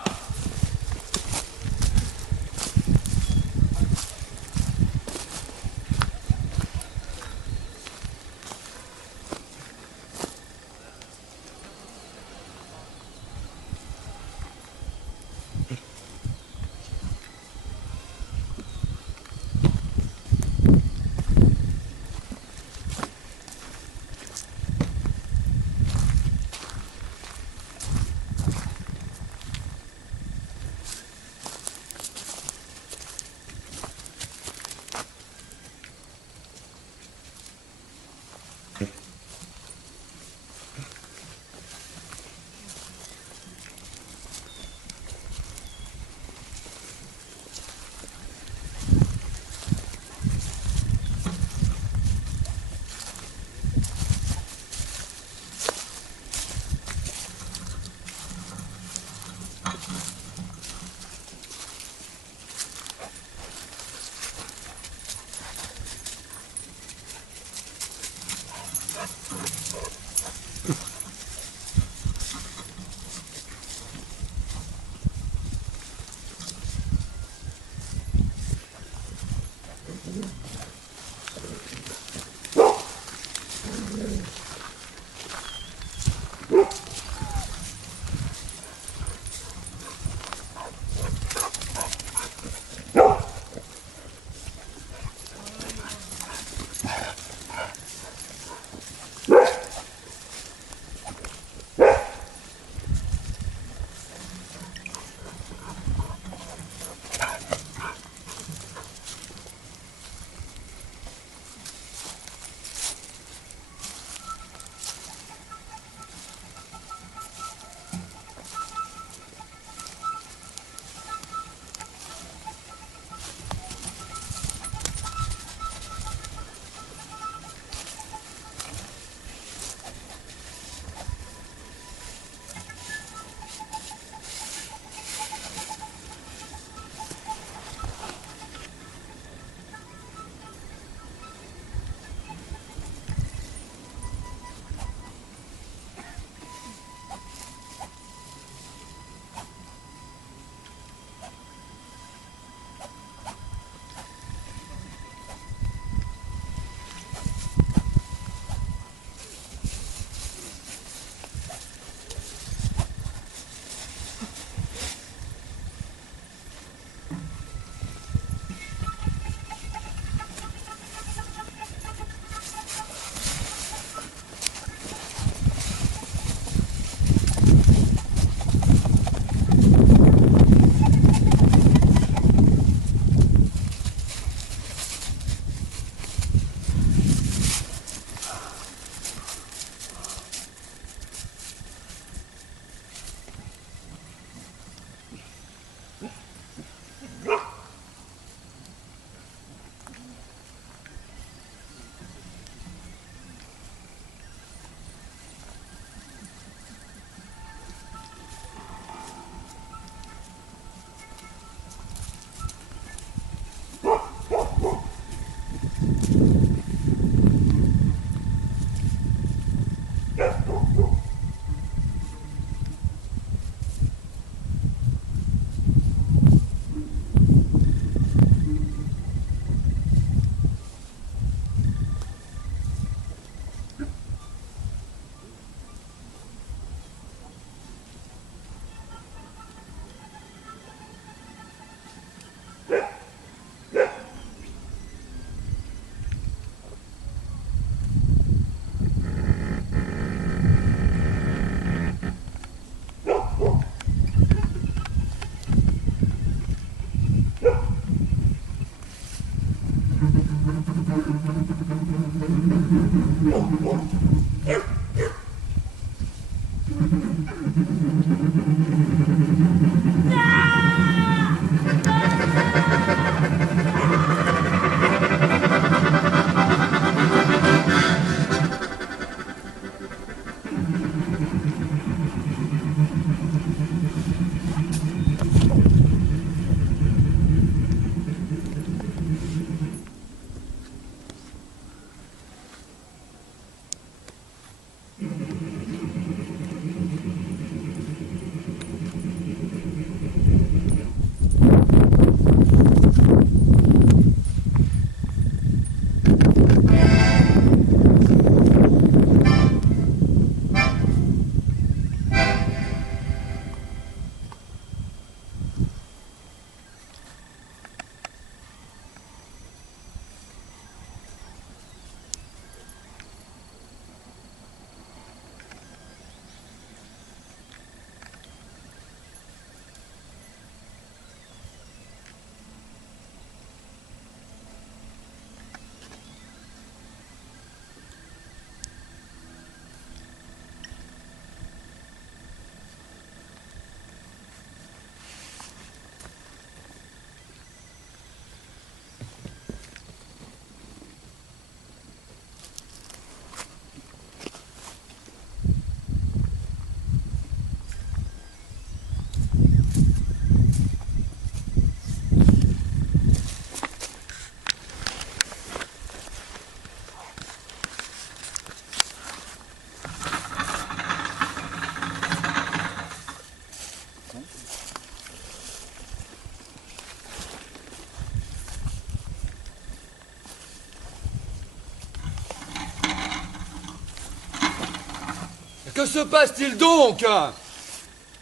Que se passe-t-il donc?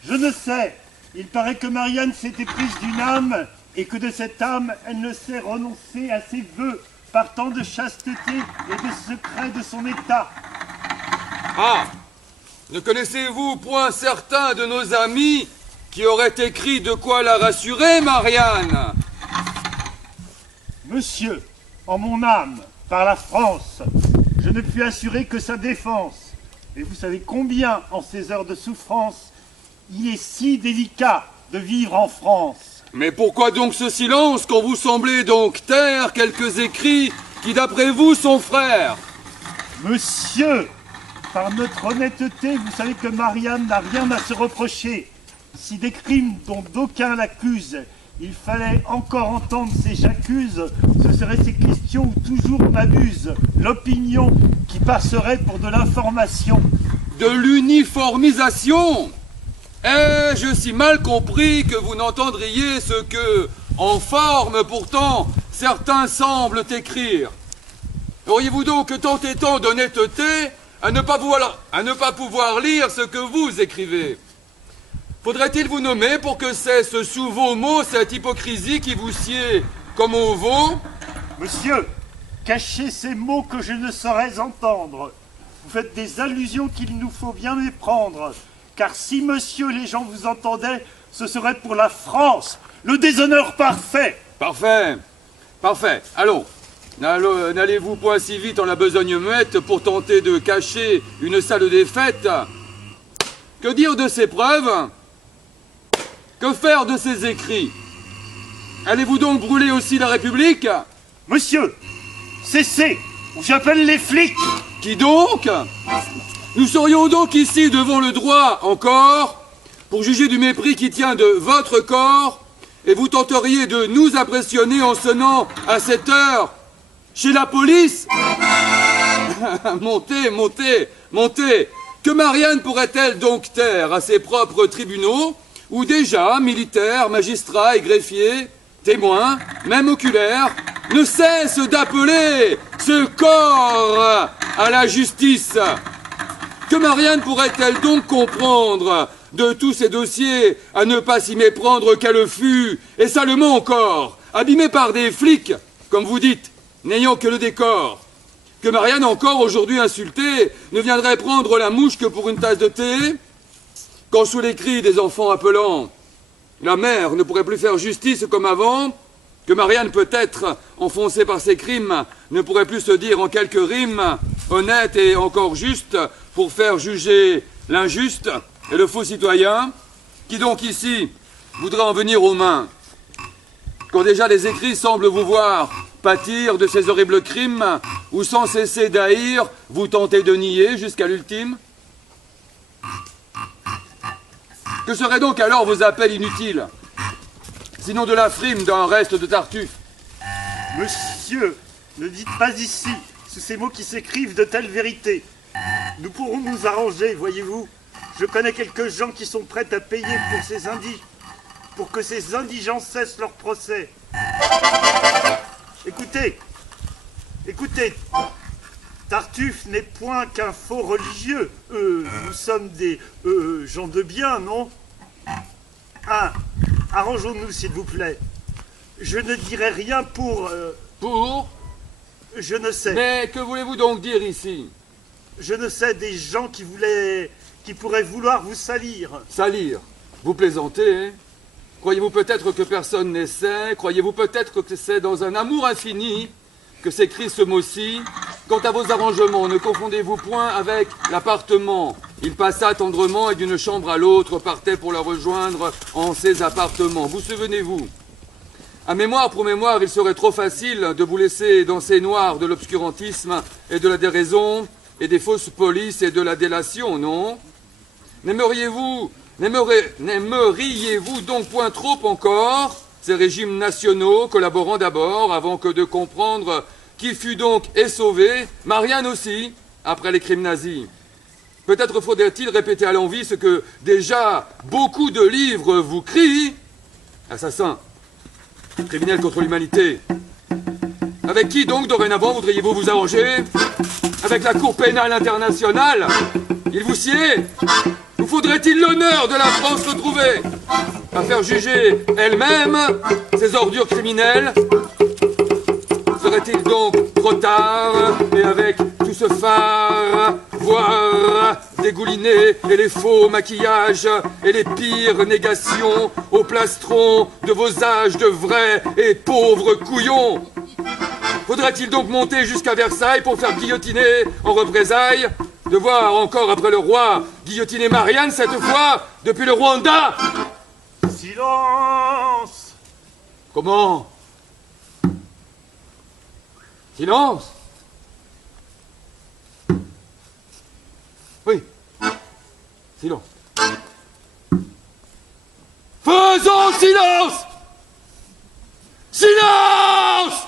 Je ne sais. Il paraît que Marianne s'est éprise d'une âme et que de cette âme, elle ne sait renoncer à ses vœux par tant de chasteté et de secret de son état. Ah! Ne connaissez-vous point certains de nos amis qui auraient écrit de quoi la rassurer, Marianne? Monsieur, en mon âme, par la France, je ne puis assurer que sa défense. Et vous savez combien, en ces heures de souffrance, il est si délicat de vivre en France. Mais pourquoi donc ce silence quand vous semblez donc taire quelques écrits qui, d'après vous, sont frères? Monsieur, par notre honnêteté, vous savez que Marianne n'a rien à se reprocher. Si des crimes dont d'aucuns l'accusent, il fallait encore entendre ces j'accuse, ce seraient ces questions où toujours on abuse, l'opinion qui passerait pour de l'information. De l'uniformisation? Ai-je si mal compris que vous n'entendriez ce que, en forme pourtant, certains semblent écrire? Auriez-vous donc tant et tant d'honnêteté à ne pas pouvoir lire ce que vous écrivez? Faudrait-il vous nommer pour que cesse sous vos mots cette hypocrisie qui vous sied comme au veau? Monsieur, cachez ces mots que je ne saurais entendre. Vous faites des allusions qu'il nous faut bien méprendre. Car si, monsieur, les gens vous entendaient, ce serait pour la France, le déshonneur parfait. Parfait, parfait. Allons, n'allez-vous point si vite en la besogne muette pour tenter de cacher une sale défaite? Que dire de ces preuves? Que faire de ces écrits? Allez-vous donc brûler aussi la République? Monsieur, cessez, ou j'appelle les flics. Qui donc? Nous serions donc ici devant le droit encore pour juger du mépris qui tient de votre corps et vous tenteriez de nous impressionner en sonnant à cette heure chez la police? Montez, montez, montez. Que Marianne pourrait-elle donc taire à ses propres tribunaux où déjà militaires, magistrats et greffiers, témoins, même oculaires, ne cessent d'appeler ce corps à la justice? Que Marianne pourrait-elle donc comprendre de tous ces dossiers à ne pas s'y méprendre qu'elle fut, et salement encore, abîmée par des flics, comme vous dites, n'ayant que le décor? Que Marianne, encore aujourd'hui insultée, ne viendrait prendre la mouche que pour une tasse de thé? Quand sous les cris des enfants appelant, la mère ne pourrait plus faire justice comme avant? Que Marianne, peut-être, enfoncée par ses crimes, ne pourrait plus se dire en quelques rimes, honnête et encore juste, pour faire juger l'injuste? et le faux citoyen, qui donc ici voudrait en venir aux mains, quand déjà les écrits semblent vous voir pâtir de ces horribles crimes, ou sans cesser d'haïr, vous tentez de nier jusqu'à l'ultime? Que seraient donc alors vos appels inutiles, sinon de la frime d'un reste de Tartuffe? Monsieur, ne dites pas ici, sous ces mots qui s'écrivent, de telles vérités. Nous pourrons nous arranger, voyez-vous. Je connais quelques gens qui sont prêts à payer pour que ces indigents cessent leur procès. Écoutez, Tartuffe n'est point qu'un faux religieux. Nous sommes des gens de bien, non? Arrangeons-nous, s'il vous plaît. Je ne dirai rien pour... Pour? Je ne sais. Mais que voulez-vous donc dire ici? Je ne sais, des gens qui pourraient vouloir vous salir. Salir? Vous plaisantez, hein? Croyez-vous peut-être que personne n'essaie? Croyez-vous peut-être que c'est dans un amour infini que s'écrit ce mot-ci? Quant à vos arrangements, ne confondez-vous point avec l'appartement. Il passa tendrement et d'une chambre à l'autre partait pour la rejoindre en ses appartements. Vous souvenez-vous? À mémoire pour mémoire, il serait trop facile de vous laisser dans ces noirs de l'obscurantisme et de la déraison et des fausses polices et de la délation, non? N'aimeriez-vous donc point trop encore ces régimes nationaux collaborant d'abord, avant que de comprendre qui fut donc et sauvé, Marianne aussi, après les crimes nazis? Peut-être faudrait-il répéter à l'envi ce que déjà beaucoup de livres vous crient. Assassin, criminel contre l'humanité. Avec qui donc dorénavant voudriez-vous vous arranger? Avec la Cour pénale internationale? Il vous sied? Vous faudrait-il l'honneur de la France retrouvée à faire juger elle-même ces ordures criminelles? Serait-il donc trop tard, et avec tout ce phare, voir dégouliner et les faux maquillages et les pires négations au plastron de vos âges de vrais et pauvres couillons? Faudrait-il donc monter jusqu'à Versailles pour faire guillotiner en représailles? De voir encore après le roi guillotiner Marianne, cette fois, depuis le Rwanda? Silence! Comment? Silence? Oui. Silence. Faisons silence! Silence!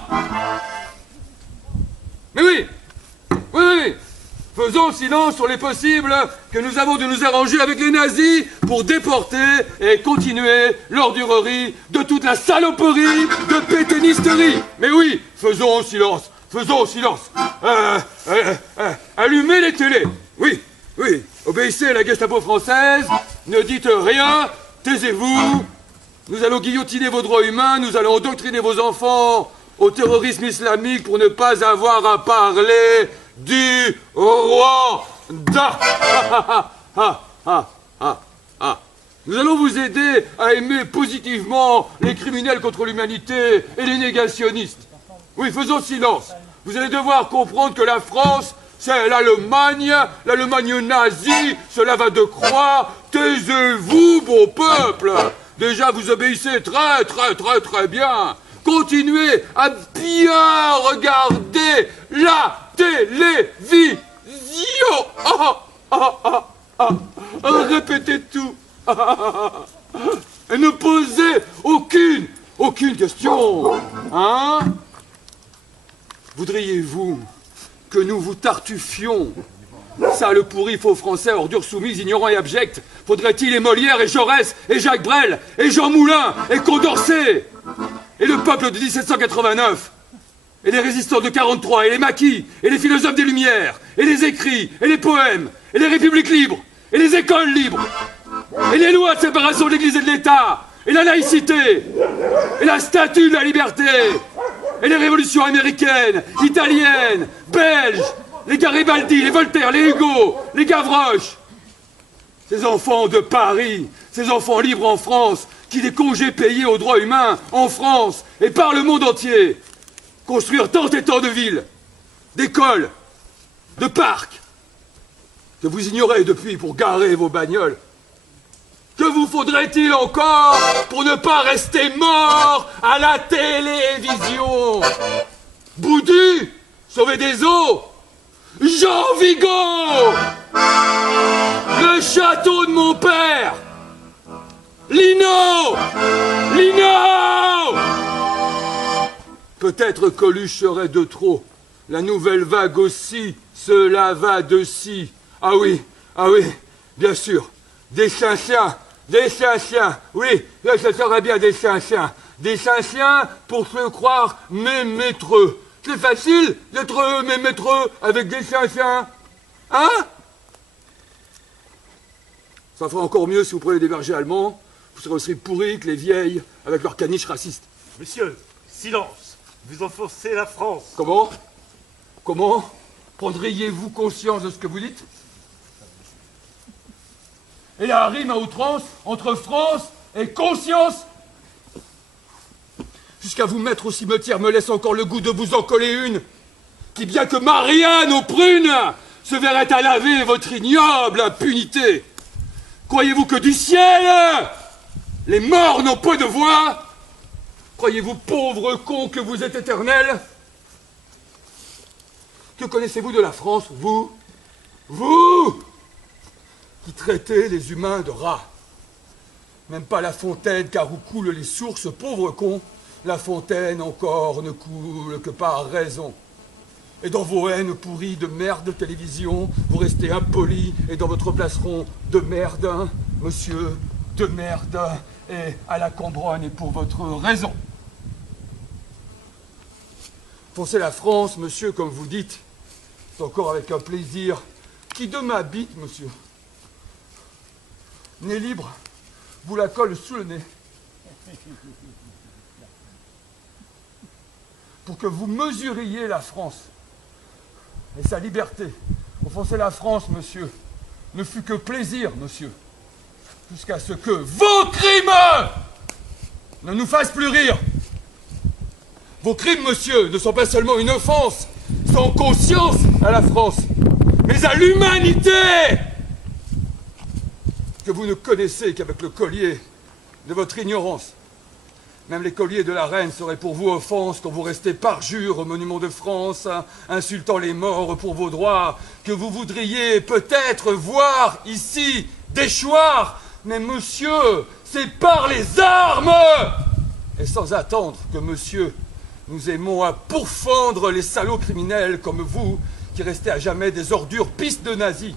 Mais oui! Oui, oui! Faisons silence sur les possibles que nous avons de nous arranger avec les nazis pour déporter et continuer l'ordurerie de toute la saloperie de pétainisterie. Mais oui, faisons silence, faisons silence. Allumez les télés. Oui, oui, obéissez à la Gestapo française, ne dites rien, taisez-vous. Nous allons guillotiner vos droits humains, nous allons endoctriner vos enfants au terrorisme islamique pour ne pas avoir à parler du Rwanda. Nous allons vous aider à aimer positivement les criminels contre l'humanité et les négationnistes. Oui, faisons silence. Vous allez devoir comprendre que la France, c'est l'Allemagne nazie, cela va de croix. Taisez-vous, bon peuple. Déjà, vous obéissez très bien. Continuez à bien regarder la télévision. Répétez tout. Et ne posez aucune question. Hein? Voudriez-vous que nous vous tartuffions? Sale pourri, faux français, ordure soumise, ignorant et abject. Faudrait-il et Molière et Jaurès et Jacques Brel et Jean Moulin et Condorcet et le peuple de 1789 et les résistants de 43 et les maquis et les philosophes des Lumières et les écrits et les poèmes et les républiques libres et les écoles libres et les lois de séparation de l'Église et de l'État et la laïcité et la statue de la liberté et les révolutions américaines, italiennes, belges, les Garibaldi, les Voltaire, les Hugo, les Gavroche. Ces enfants de Paris, ces enfants libres en France, qui des congés payés aux droits humains en France et par le monde entier, construire tant et tant de villes, d'écoles, de parcs, que vous ignorez depuis pour garer vos bagnoles Que vous faudrait-il encore pour ne pas rester mort à la télévision? Boudu, sauvé des eaux. Jean Vigo, le château de mon père. Lino, Lino. Peut-être Coluche serait de trop. La nouvelle vague aussi, cela va de si. Ah oui, bien sûr. Des chiens, oui, ça serait bien des chiens. Des chiens pour se croire mémétreux. C'est facile d'être mémétreux avec des chiens. Hein? Ça ferait encore mieux si vous preniez des bergers allemands. Vous serez aussi pourris que les vieilles avec leurs caniches racistes. Monsieur, silence. Vous enfoncez la France. Comment prendriez-vous conscience de ce que vous dites? Et la rime à outrance entre France et conscience. Jusqu'à vous mettre au cimetière me laisse encore le goût de vous en coller une, qui bien que Marianne aux prunes se verrait à laver votre ignoble impunité. Croyez-vous que du ciel les morts n'ont pas de voix? Croyez-vous, pauvre con, que vous êtes éternel? Que connaissez-vous de la France, vous? Vous qui traitez les humains de rats. Même pas la fontaine, car où coulent les sources, pauvre con, la fontaine encore ne coule que par raison. Et dans vos haines pourries de merde de télévision, vous restez impolis, et dans votre placeron de merde, hein, monsieur, de merde, et à la Cambronne, et pour votre raison. Foncez la France, monsieur, comme vous dites, c'est encore avec un plaisir qui de m'habite, monsieur. Né libre, vous la colle sous le nez. Pour que vous mesuriez la France et sa liberté. Offenser la France, monsieur, ne fut que plaisir, monsieur, jusqu'à ce que vos crimes ne nous fassent plus rire. Vos crimes, monsieur, ne sont pas seulement une offense, sans conscience à la France, mais à l'humanité, que vous ne connaissez qu'avec le collier de votre ignorance. Même les colliers de la reine seraient pour vous offense quand vous restez parjure au monument de France, insultant les morts pour vos droits, que vous voudriez peut-être voir ici déchoir. Mais monsieur, c'est par les armes! Et sans attendre que monsieur, nous aimons à pourfendre les salauds criminels comme vous, qui restez à jamais des ordures pistes de nazis.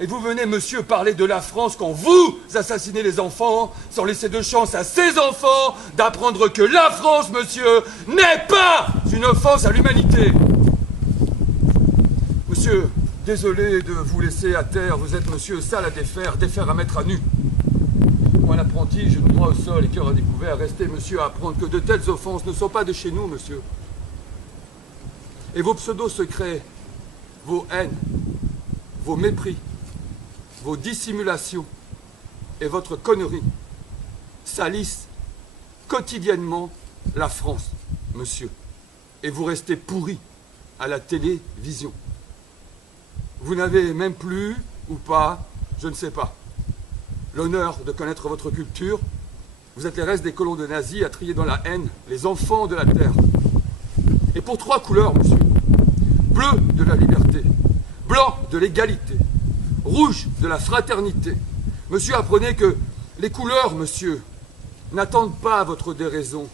Et vous venez, monsieur, parler de la France quand vous assassinez les enfants, sans laisser de chance à ces enfants d'apprendre que la France, monsieur, n'est pas une offense à l'humanité. Monsieur, désolé de vous laisser à terre, vous êtes, monsieur, sale à défaire à mettre à nu. Moi, l'apprenti, genou droit au sol et cœur à découvert, restez, monsieur, à apprendre que de telles offenses ne sont pas de chez nous, monsieur. Et vos pseudo-secrets, vos haines, vos mépris, vos dissimulations et votre connerie salissent quotidiennement la France, monsieur. Et vous restez pourri à la télévision. Vous n'avez même plus, ou pas, je ne sais pas, l'honneur de connaître votre culture. Vous êtes les restes des colons de nazis à trier dans la haine les enfants de la terre. Et pour 3 couleurs, monsieur. Bleu de la liberté, blanc de l'égalité, rouge de la fraternité. Monsieur, apprenez que les couleurs, monsieur, n'attendent pas votre déraison.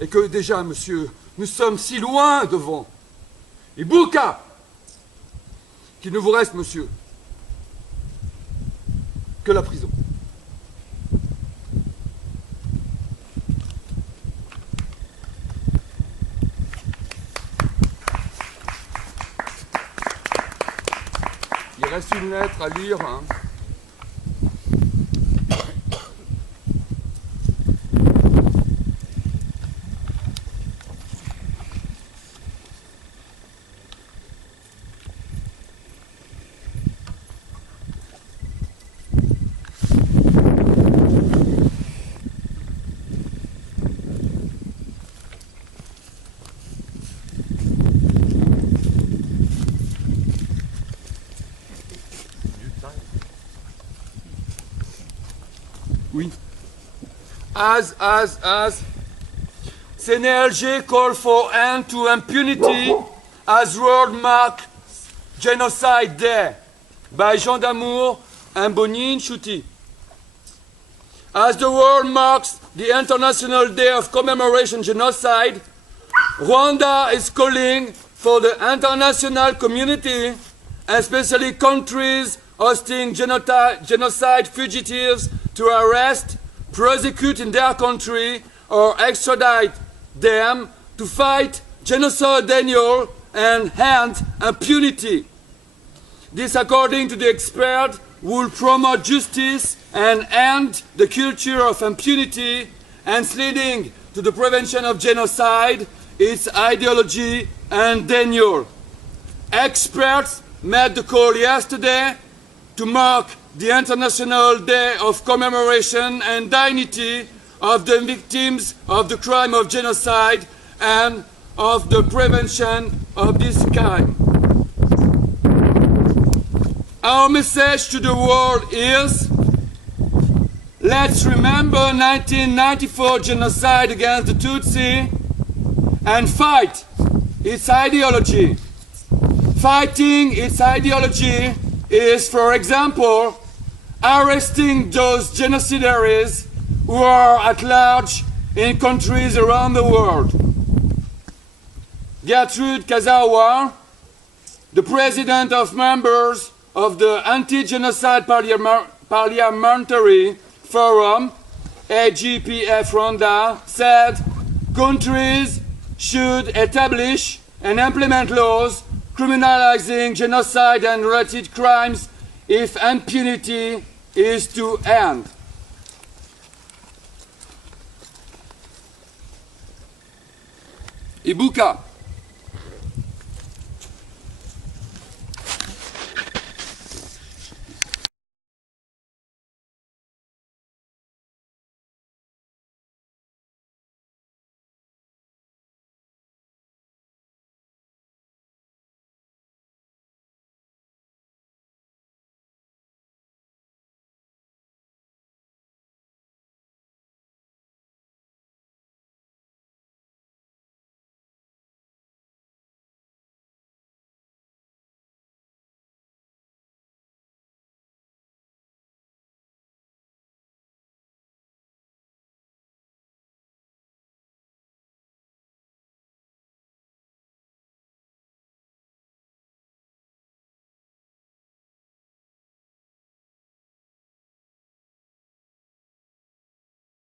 Et que déjà, monsieur, nous sommes si loin devant. Et Bouka, qu'il ne vous reste, monsieur, que la prison. Il reste une lettre à lire, hein. Oui. As CNLG call for end to impunity as World Mark Genocide Day by Jean Damour and Bonin Chouti. As the world marks the International Day of Commemoration Genocide, Rwanda is calling for the international community, especially countries hosting genocide fugitives, to arrest, prosecute in their country, or extradite them to fight genocide denial and end impunity. This, according to the expert, will promote justice and end the culture of impunity, and leading to the prevention of genocide, its ideology and denial. Experts made the call yesterday to mark the International Day of Commemoration and Dignity of the victims of the crime of genocide and of the prevention of this crime. Our message to the world is: let's remember 1994 genocide against the Tutsi and fight its ideology. Fighting its ideology is, for example, arresting those genocidaries who are at large in countries around the world. Gertrude Kazawa, the president of members of the Anti-Genocide Parliamentary Forum, AGPF Rwanda, said countries should establish and implement laws criminalizing genocide and related crimes if impunity is to end. Ibuka.